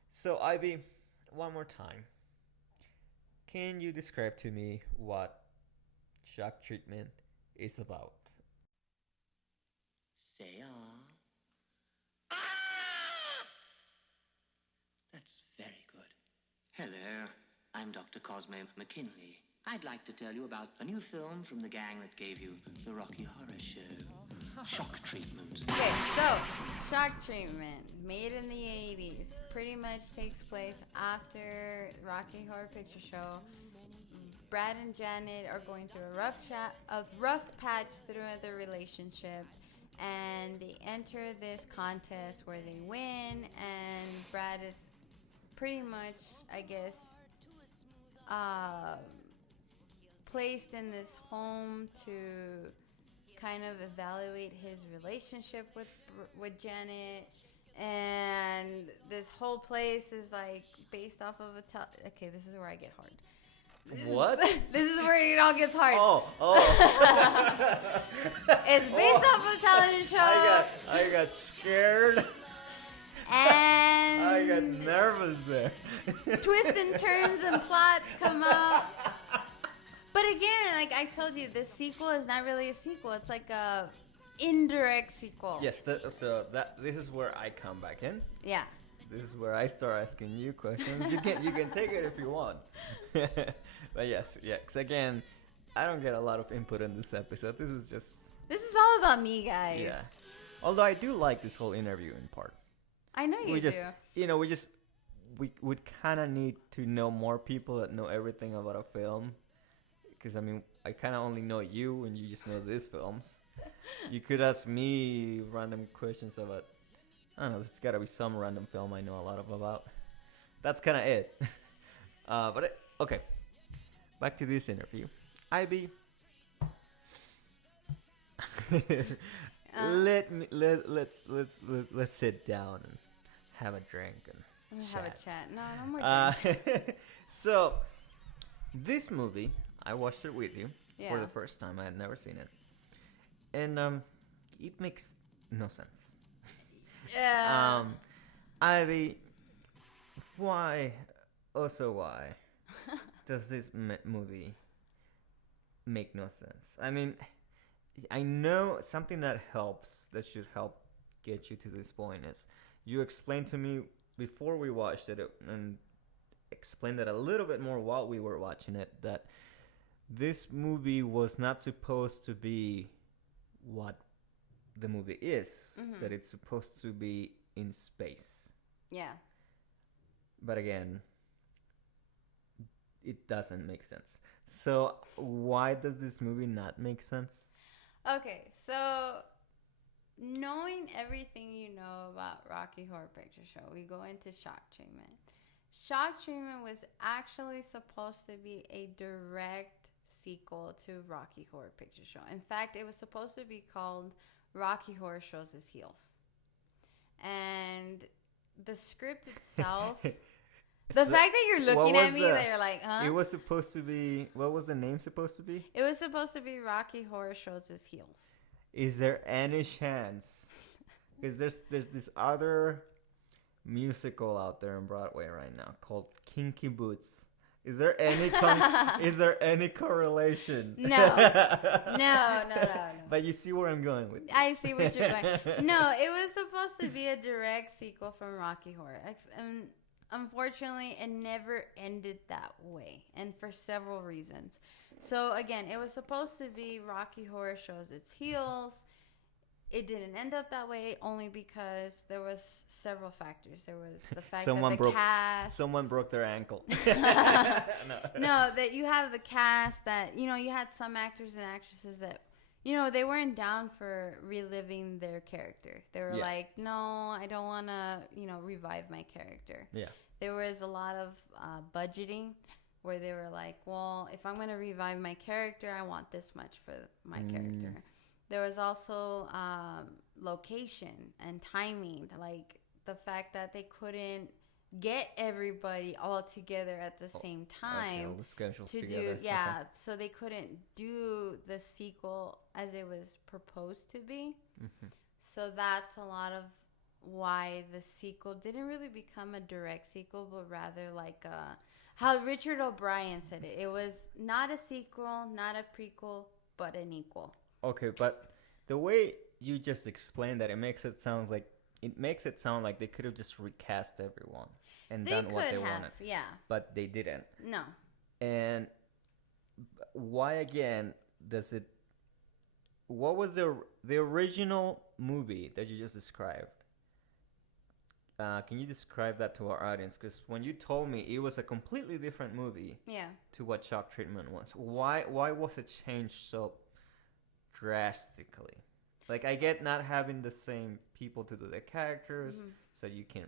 So Ivy, one more time. Can you describe to me what Shock Treatment is about? Say That's very good. Hello, I'm Dr. Cosmo McKinley. I'd like to tell you about a new film from the gang that gave you the Rocky Horror Show. Shock Treatment. Okay, so Shock Treatment, made in the 80s, pretty much takes place after Rocky Horror Picture Show. Brad and Janet are going through a rough patch through their relationship, and they enter this contest where they win, and Brad is pretty much, I guess, placed in this home to kind of evaluate his relationship with Janet. And this whole place is like based off of okay, this is where I get hard. What? This is where it all gets hard. Oh. It's based off of a television show. I got scared. And I got nervous there. twists and turns and plots come out. But again, like I told you, this sequel is not really a sequel. It's like a indirect sequel. Yes, this is where I come back in. Yeah. This is where I start asking you questions. You can take it if you want. But yes, yeah. Because again, I don't get a lot of input in this episode. This is all about me, guys. Yeah. Although I do like this whole interviewing part. I know you do. We just we would kind of need to know more people that know everything about a film. Because, I mean, I kind of only know you and you just know these films. You could ask me random questions about, I don't know, there's got to be some random film I know a lot about. That's kind of it. Okay. Back to this interview. Ivy. Let's sit down and have a drink and Have a chat. No more drinks. So, this movie, I watched it with you for Yeah. the first time. I had never seen it, and it makes no sense. Yeah. Ivy, why does this movie make no sense? I mean, I know something that should help get you to this point is you explained to me before we watched it and explained it a little bit more while we were watching it, that this movie was not supposed to be what the movie is, that it's supposed to be in space. Yeah. But again, it doesn't make sense. So why does this movie not make sense? Okay, so knowing everything you know about Rocky Horror Picture Show, we go into Shock Treatment. Shock Treatment was actually supposed to be a direct sequel to Rocky Horror Picture Show. In fact, it was supposed to be called Rocky Horror Shows His Heels. And the script itself, the fact that you're looking at me, that you're like, huh? It was supposed to be, what was the name supposed to be? It was supposed to be Rocky Horror Shows His Heels. Is there any chance? Because there's this other musical out there on Broadway right now called Kinky Boots. Is there any is there any correlation? No. No. But you see where I'm going with this. I see what you're going. No, it was supposed to be a direct sequel from Rocky Horror. Unfortunately, it never ended that way, and for several reasons. So again, it was supposed to be Rocky Horror Shows Its Heels. It didn't end up that way only because there was several factors. There was the fact that the cast... Someone broke their ankle. No, that you have the cast that, you had some actors and actresses that, they weren't down for reliving their character. They were like, no, I don't want to, revive my character. Yeah. There was a lot of budgeting where they were like, well, if I'm going to revive my character, I want this much for my character. There was also location and timing, like the fact that they couldn't get everybody all together at the same time all the schedules to together. do, so they couldn't do the sequel as it was proposed to be. So that's a lot of why the sequel didn't really become a direct sequel, but rather like how Richard O'Brien said it. It was not a sequel, not a prequel, but an equal. Okay, but the way you just explained that, it makes it sound like they could have just recast everyone and done what they wanted. Yeah. But they didn't. No. And why again does it? What was the original movie that you just described? Can you describe that to our audience? Because when you told me it was a completely different movie, to what Shock Treatment was, why was it changed so drastically? Like, I get not having the same people to do the characters, so you can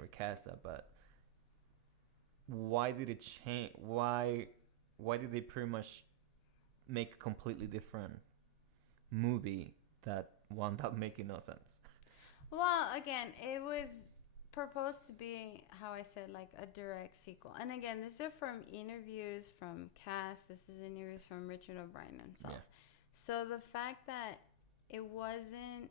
recast that. But why did it change? Why did they pretty much make a completely different movie that wound up making no sense? Well, again, it was proposed to be, how I said, like a direct sequel. And again, these are from interviews from cast. This is interviews from Richard O'Brien himself. Yeah. So the fact that it wasn't,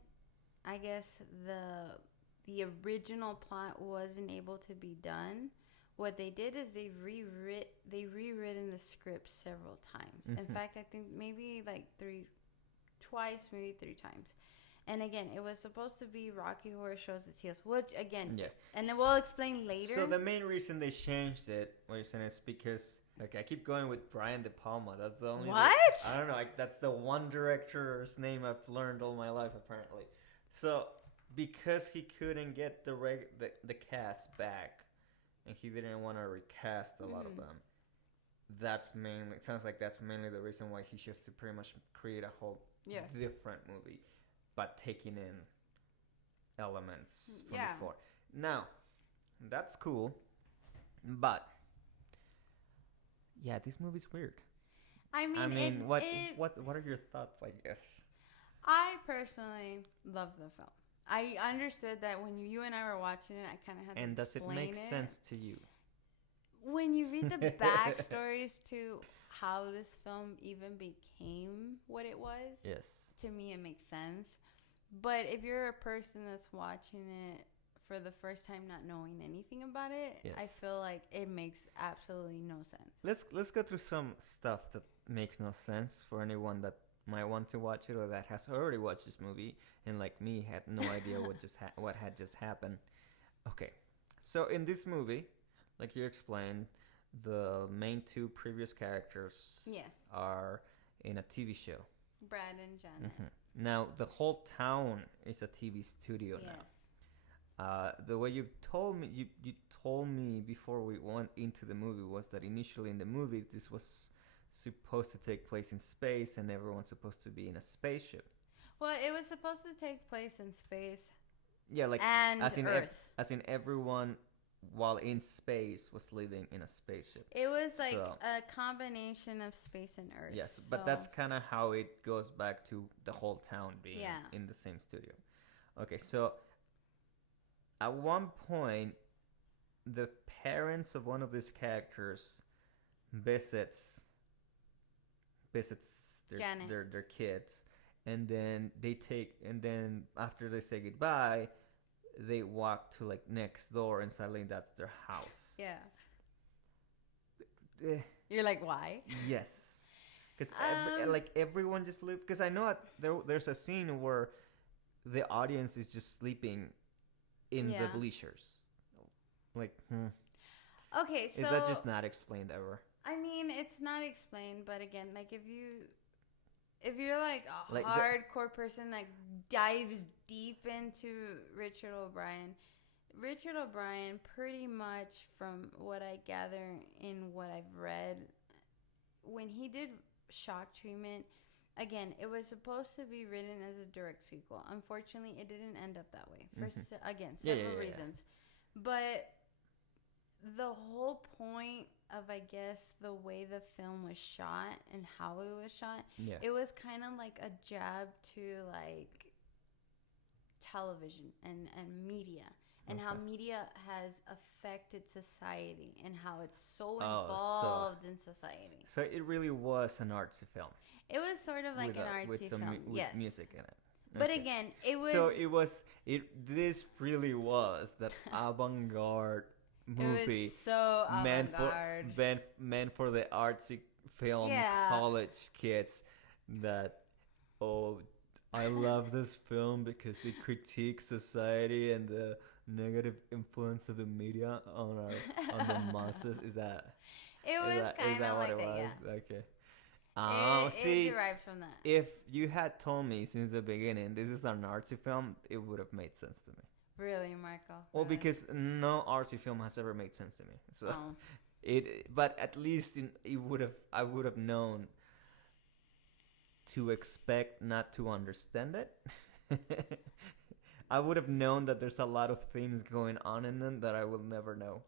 I guess, the original plot wasn't able to be done, what they did is they rewritten the script several times. In fact, I think maybe like three times. And again, it was supposed to be Rocky Horror Shows Its Heels, which again, and then we'll explain later. So the main reason they changed it, what you're saying, is because, like, I keep going with Brian De Palma. That's the only. What? I don't know. That's the one director's name I've learned all my life, apparently. So because he couldn't get the cast back and he didn't want to recast a lot of them. That's mainly, it sounds like that's mainly the reason why he chose to pretty much create a whole different movie, but taking in elements from before. Now, that's cool, but yeah, this movie's weird. I mean, what are your thoughts? I guess I personally love the film. I understood that when you and I were watching it, I kind of had to and does it explain make sense to you? When you read the backstories to how this film even became what it was, Yes. to me it makes sense. But if you're a person that's watching it for the first time, not knowing anything about it, I feel like it makes absolutely no sense. Let's go through some stuff that makes no sense for anyone that might want to watch it or that has already watched this movie and like me had no idea what had just happened. Okay, so in this movie, like you explained, the main two previous characters are in a TV show. Brad and Janet. Mm-hmm. Now the whole town is a TV studio now. The way you told me before we went into the movie was that initially in the movie this was supposed to take place in space and everyone's supposed to be in a spaceship. Well, it was supposed to take place in space. Yeah, like and as in Earth. As in everyone while in space was living in a spaceship. It was like a combination of space and Earth. Yes, but that's kind of how it goes back to the whole town being in the same studio. Okay, so at one point, the parents of one of these characters visits their kids, and then after they say goodbye, they walk to like next door, and suddenly that's their house. Yeah. You're like, why? Yes, because like everyone just lived. Because I know there's a scene where the audience is just sleeping in the bleachers. Like, okay, so is that just not explained ever? I mean, it's not explained, but again, like if you're like a hardcore person that dives deep into Richard O'Brien pretty much from what I gather in what I've read, when he did Shock Treatment, again, it was supposed to be written as a direct sequel. Unfortunately, it didn't end up that way for several reasons. But the whole point of, I guess, the way the film was shot and how it was shot, it was kind of like a jab to like television and media and how media has affected society and how it's so involved in society. So it really was an artsy film. It was sort of like an artsy film, with music in it. But again, it was... So this really was that avant-garde movie. It was so avant-garde. Meant for the artsy film college kids that, I love this film because it critiques society and the negative influence of the media on the masses. Is that? It was kind of like that, yeah. Okay. It derived from that. If you had told me since the beginning this is an artsy film, it would have made sense to me. Really, Marco? Well, because no artsy film has ever made sense to me. So but at least I would have known to expect, not to understand it. I would have known that there's a lot of themes going on in them that I will never know.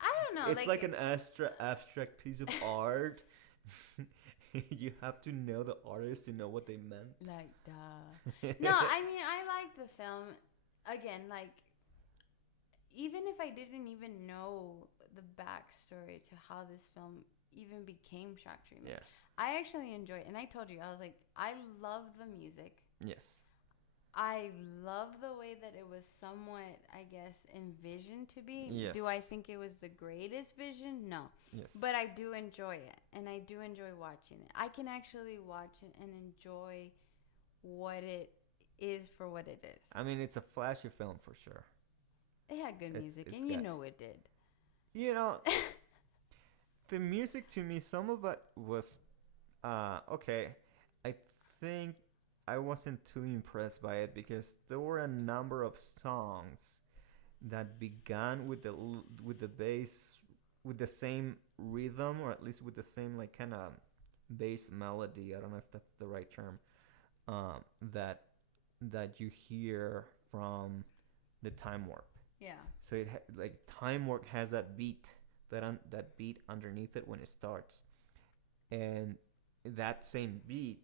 I don't know. It's like an abstract piece of art. You have to know the artist to know what they meant. Like, duh. No, I mean, I like the film. Again, like, even if I didn't even know the backstory to how this film even became Shock Treatment, I actually enjoyed it. And I told you, I was like, I love the music. Yes. I love the way that it was somewhat, I guess, envisioned to be. Yes. Do I think it was the greatest vision? No. Yes. But I do enjoy it. And I do enjoy watching it. I can actually watch it and enjoy what it is for what it is. I mean, it's a flashy film for sure. It had good music, and you know it did. You know, the music to me, some of it was okay. I think I wasn't too impressed by it because there were a number of songs that began with the bass, with the same rhythm, or at least with the same like kind of bass melody. I don't know if that's the right term. That you hear from the Time Warp. Yeah. So like Time Warp has that beat, that beat underneath it when it starts, and that same beat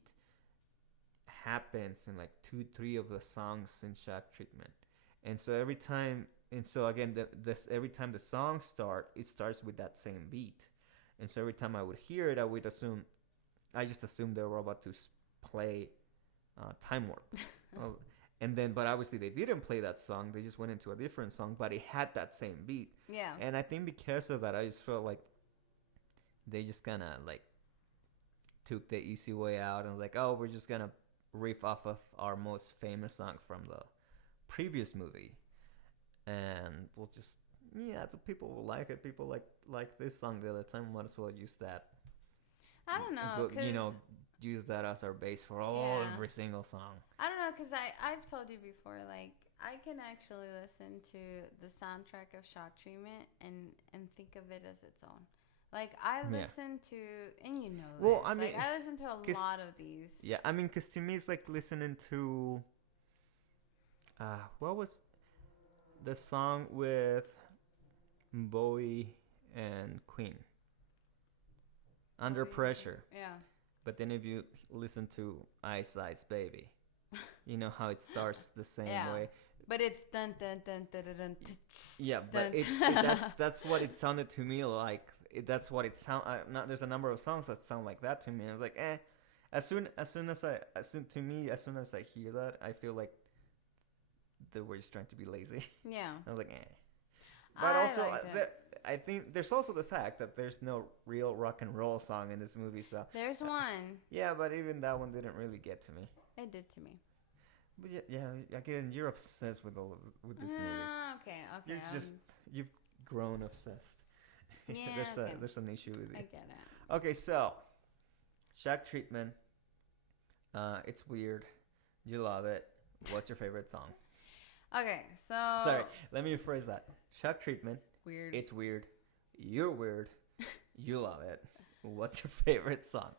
happens in like 2-3 of the songs in Shock Treatment. And so every time, and so again, every time the song it starts with that same beat. And so every time I would hear it, I just assumed they were about to play Time Warp. And then, but obviously they didn't play that song. They just went into a different song, but it had that same beat. Yeah. And I think because of that, I just felt like they just kind of like took the easy way out and was like, oh, we're just gonna riff off of our most famous song from the previous movie, and we'll just, the people will like it. People like this song the other time. Might as well use that. I don't know, cause use that as our base for every single song. I don't know, because I've told you before, like, I can actually listen to the soundtrack of Shock Treatment and think of it as its own. Like, I listen to, and you know this, I mean, like, I listen to a lot of these. Yeah, I mean, because to me, it's like listening to, what was the song with Bowie and Queen? Under Pressure. Yeah. But then if you listen to Ice Ice Baby, you know how it starts the same way. But it's dun dun dun dun dun dun. Yeah, but that's what it sounded to me like. That's what it sound. There's a number of songs that sound like that to me. I was like, eh. As soon as I hear that, I feel like they were just trying to be lazy. Yeah. I was like, eh. But also, I think there's also the fact that there's no real rock and roll song in this movie. So there's one. Yeah, but even that one didn't really get to me. It did to me. But yeah. Again, you're obsessed with with these movies. Okay. You've grown obsessed. Yeah. There's an issue with you. I get it. Okay, so Shock Treatment. It's weird. You love it. What's your favorite song? Okay, so sorry. Let me rephrase that. Shock Treatment. Weird. It's weird. You're weird. You love it. What's your favorite song?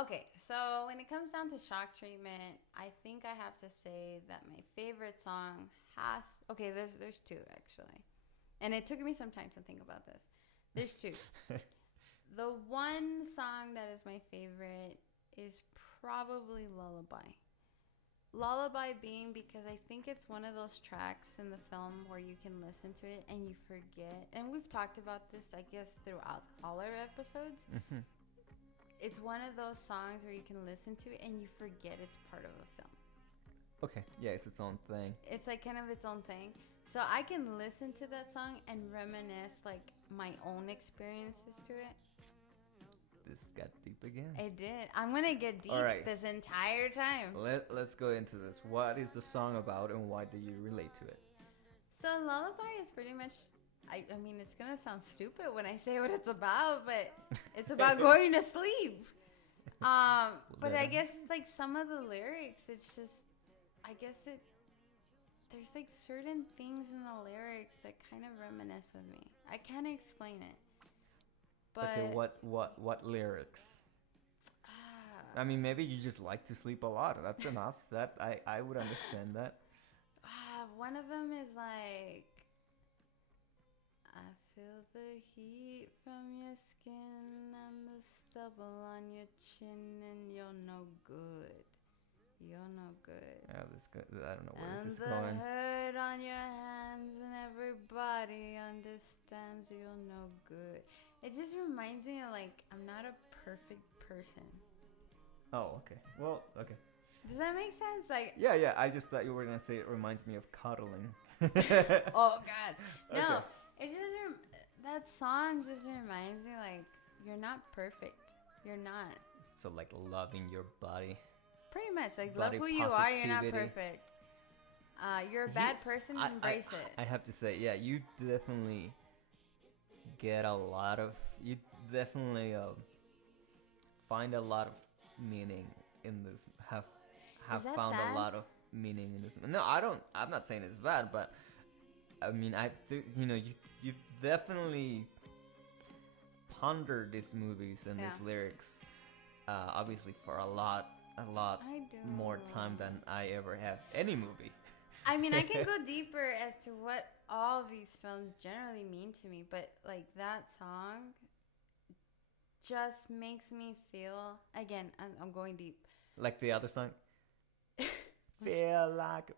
Okay, so when it comes down to Shock Treatment, I think I have to say that my favorite song there's two actually. And it took me some time to think about this. There's two. The one song that is my favorite is probably Lullaby. Lullaby being because I think it's one of those tracks in the film where you can listen to it and you forget. And we've talked about this, I guess, throughout all our episodes. Mm-hmm. It's one of those songs where you can listen to it and you forget it's part of a film. Okay, yeah, it's its own thing. It's like kind of its own thing. So I can listen to that song and reminisce like my own experiences to it. This got deep again. It did. I'm going to get deep this entire time. Let's go into this. What is the song about and why do you relate to it? So Lullaby is pretty much, I mean, it's going to sound stupid when I say what it's about, but it's about going to sleep. But I guess like some of the lyrics, it's just, I guess there's like certain things in the lyrics that kind of reminisce of me. I can't explain it. But okay, what lyrics? I mean, maybe you just like to sleep a lot. That's enough. That I would understand that. One of them is like, I feel the heat from your skin and the stubble on your chin, and you're no good. You're no good. Yeah, I don't know where this is going. going. And the hurt on your hands, and everybody understands you're no good. It just reminds me of like, I'm not a perfect person. Oh, okay. Well, okay. Does that make sense? Like. Yeah. I just thought you were gonna say it reminds me of cuddling. Oh God, no! Okay. It just that song just reminds me like you're not perfect. You're not. So like loving your body. Pretty much, like body love who you are. You're not positivity. perfect. You're a bad person. Embrace it. I have to say, yeah, you definitely get a lot of. You definitely find a lot of meaning in this. Have found sad? a lot of meaning in this. No, I don't. I'm not saying it's bad, but I mean, you've definitely pondered these movies and these lyrics, obviously for a lot I do. more time than I ever have any movie. I mean, I can go deeper as to what all these films generally mean to me, but like that song just makes me feel. Again, I'm going deep. Like the other song. Feel like.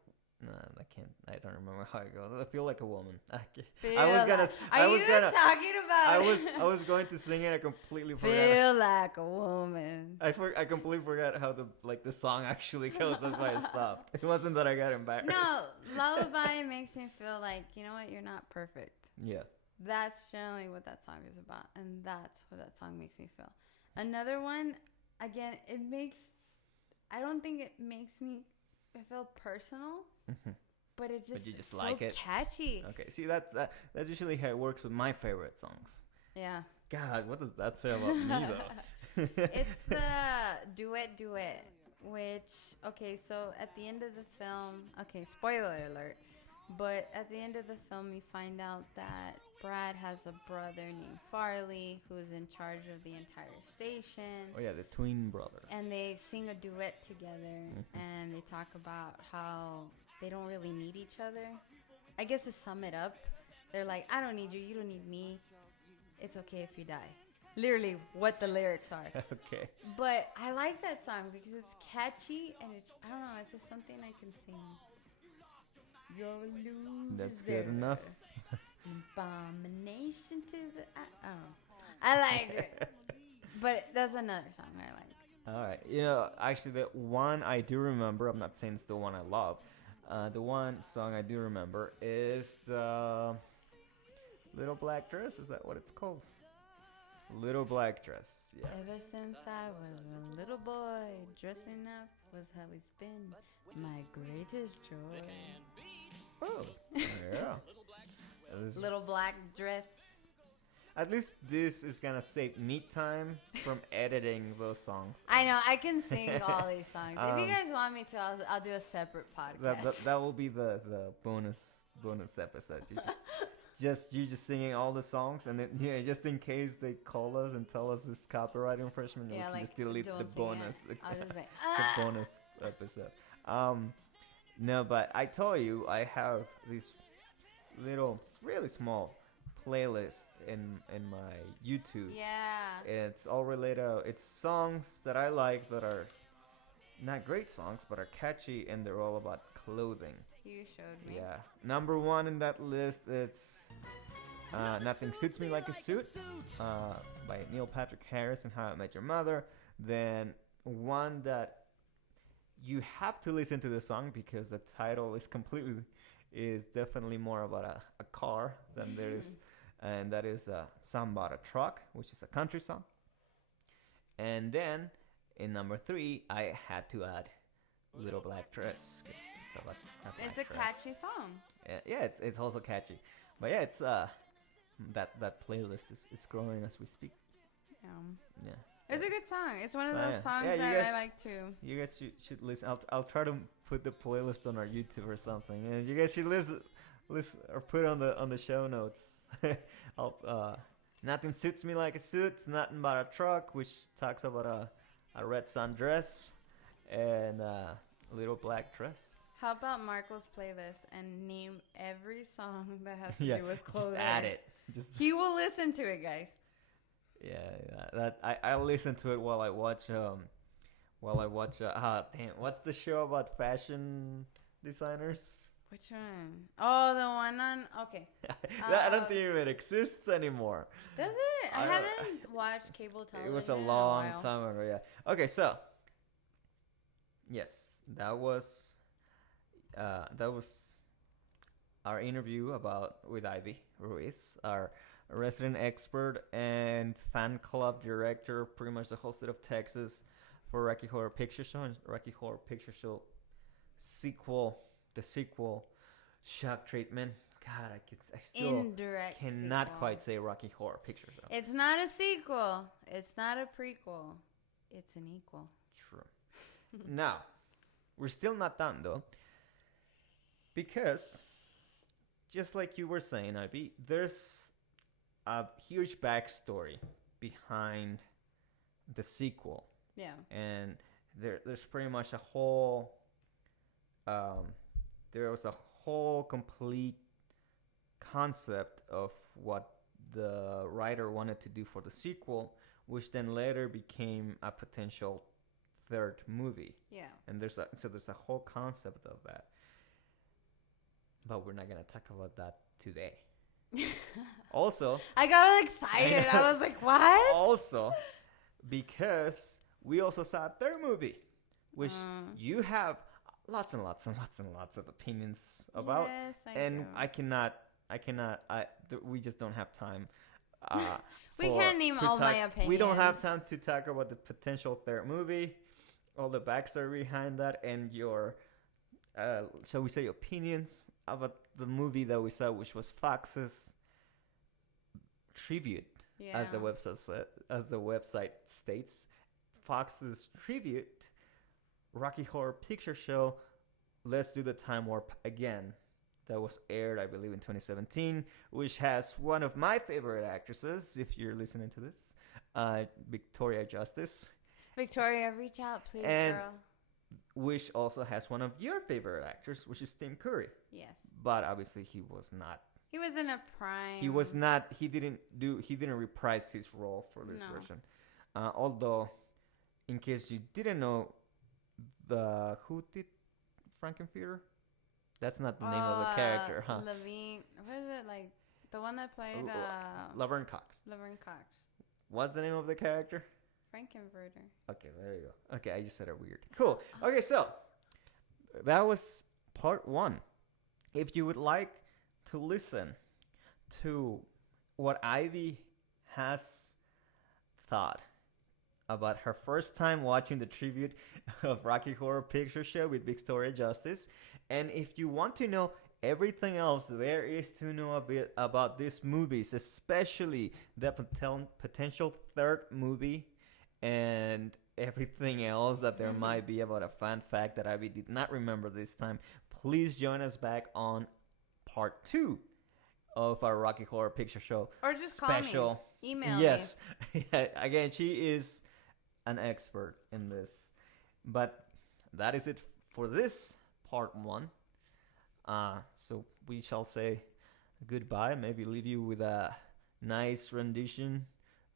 No, I can't. I don't remember how it goes. I feel like a woman. I was gonna. Are you talking about? I was going to sing it. I completely forgot. Feel like a woman. I completely forgot how the song actually goes. That's why I stopped. It wasn't that I got embarrassed. No, lullaby makes me feel like, you know what, you're not perfect. Yeah. That's generally what that song is about, and that's what that song makes me feel. Another one, again, I don't think it makes me feel personal, but it just, you just so like it? catchy. Okay. See, that's usually how it works with my favorite songs. Yeah. God, what does that say about me though? It's the duet, which, okay, so at the end of the film, okay, spoiler alert, but at the end of the film, we find out that Brad has a brother named Farley who's in charge of the entire station. Oh yeah, the twin brother. And they sing a duet together, and they talk about how they don't really need each other. I guess to sum it up, they're like, I don't need you, you don't need me. It's okay if you die. Literally what the lyrics are. Okay. But I like that song because it's catchy, and I don't know, it's just something I can sing. You're a loser. That's good enough. Abomination to the... I don't know. I like it. But that's another song I like. All right. Actually, the one I do remember, I'm not saying it's the one I love. The one song I do remember is the Little Black Dress. Is that what it's called? Little Black Dress. Yeah. Ever since I was a little boy, dressing up was how it's been. My greatest joy. Oh, yeah. Little Black Dress. At least this is gonna save me time from editing those songs. I know, I can sing all these songs. If you guys want me to, I'll do a separate podcast. That will be the bonus episode. You just singing all the songs, and then just in case they call us and tell us this copyright infringement, we can just delete the bonus the bonus episode. No, but I told you I have this little, really small playlist in my YouTube. Yeah. It's all related. It's songs that I like that are not great songs, but are catchy, and they're all about clothing. You showed me. Yeah. Number one in that list, it's Nothing Suits Me Like a Suit by Neil Patrick Harris and How I Met Your Mother. Then one that you have to listen to the song because the title is definitely more about a car than there is, and that is Song About a Truck, which is a country song. And then in number 3, I had to add Little Black Dress. It's about a black It's a dress. catchy song. Yeah, it's also catchy. But yeah, it's that playlist is growing as we speak. Yeah. It's a good song. It's one of Oh, those yeah. songs Yeah, you that guys- I like too. You guys should listen. I'll try to put the playlist on our YouTube or something, and you guys should listen or put on the show notes. Nothing Suits Me Like a Suit. It's Nothing But a Truck, which talks about a red sundress and a little black dress. How about Marco's playlist and name every song that has to Yeah, do with clothing? just add it. He will listen to it, guys. Yeah. I listen to it while I watch. Damn, what's the show about fashion designers? Which one? Oh, the one on. Okay. I don't think it exists anymore. Does it? I I- haven't watched cable television. It was a in long while. time ago. Yeah. Okay, so yes, that was our interview with Ivey Ruiz, our resident expert and fan club director, pretty much the whole state of Texas for Rocky Horror Picture Show and Rocky Horror Picture Show the sequel, Shock Treatment. God, I still Indirect cannot sequel. quite say Rocky Horror Picture Show. It's not a sequel. It's not a prequel. It's an equal. True. Now, we're still not done though, because just like you were saying, Ivy, there's a huge backstory behind the sequel, Yeah. and there's pretty much a whole there was a whole complete concept of what the writer wanted to do for the sequel, which then later became a potential third movie. Yeah. And there's a whole concept of that, but we're not gonna talk about that today. Also, I got all excited. I was like, what? also because we also saw a third movie, which you have lots and lots and lots and lots of opinions about. Yes, and do. We just don't have time. We can't name all my opinions. We don't have time to talk about the potential third movie, all the backstory behind that, and your, shall we say, opinions about the movie that we saw, which was Fox's tribute, as the website states, Fox's tribute, Rocky Horror Picture Show, Let's Do the Time Warp Again, that was aired, I believe, in 2017, which has one of my favorite actresses, if you're listening to this, Victoria Justice. Victoria, reach out, please, and girl. Which also has one of your favorite actors, which is Tim Curry. Yes. But obviously he was not. He was in a prime. He was not. He didn't reprise his role for this version. Although, in case you didn't know, who did Frankenfurter? That's not the name of the character, huh? Levine. What is it, like the one that played Laverne Cox. Laverne Cox. What's the name of the character? Frankenfurter. Okay, there you go. Okay, I just said it weird. Cool. Okay, so that was part 1. If you would like to listen to what Ivy has thought about her first time watching the tribute of Rocky Horror Picture Show with Victoria Justice, and if you want to know everything else there is to know a bit about these movies, especially the potential third movie, and everything else that there might be about a fun fact that Ivy did not remember this time, please join us back on part 2 of our Rocky Horror Picture Show Or just special. Call me. Email yes. me. Again, she is an expert in this. But that is it for this part 1. So we shall say goodbye. Maybe leave you with a nice rendition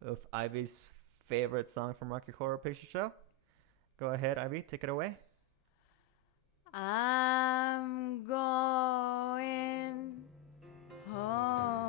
of Ivy's favorite song from Rocky Horror Picture Show. Go ahead, Ivy. Take it away. I'm going home.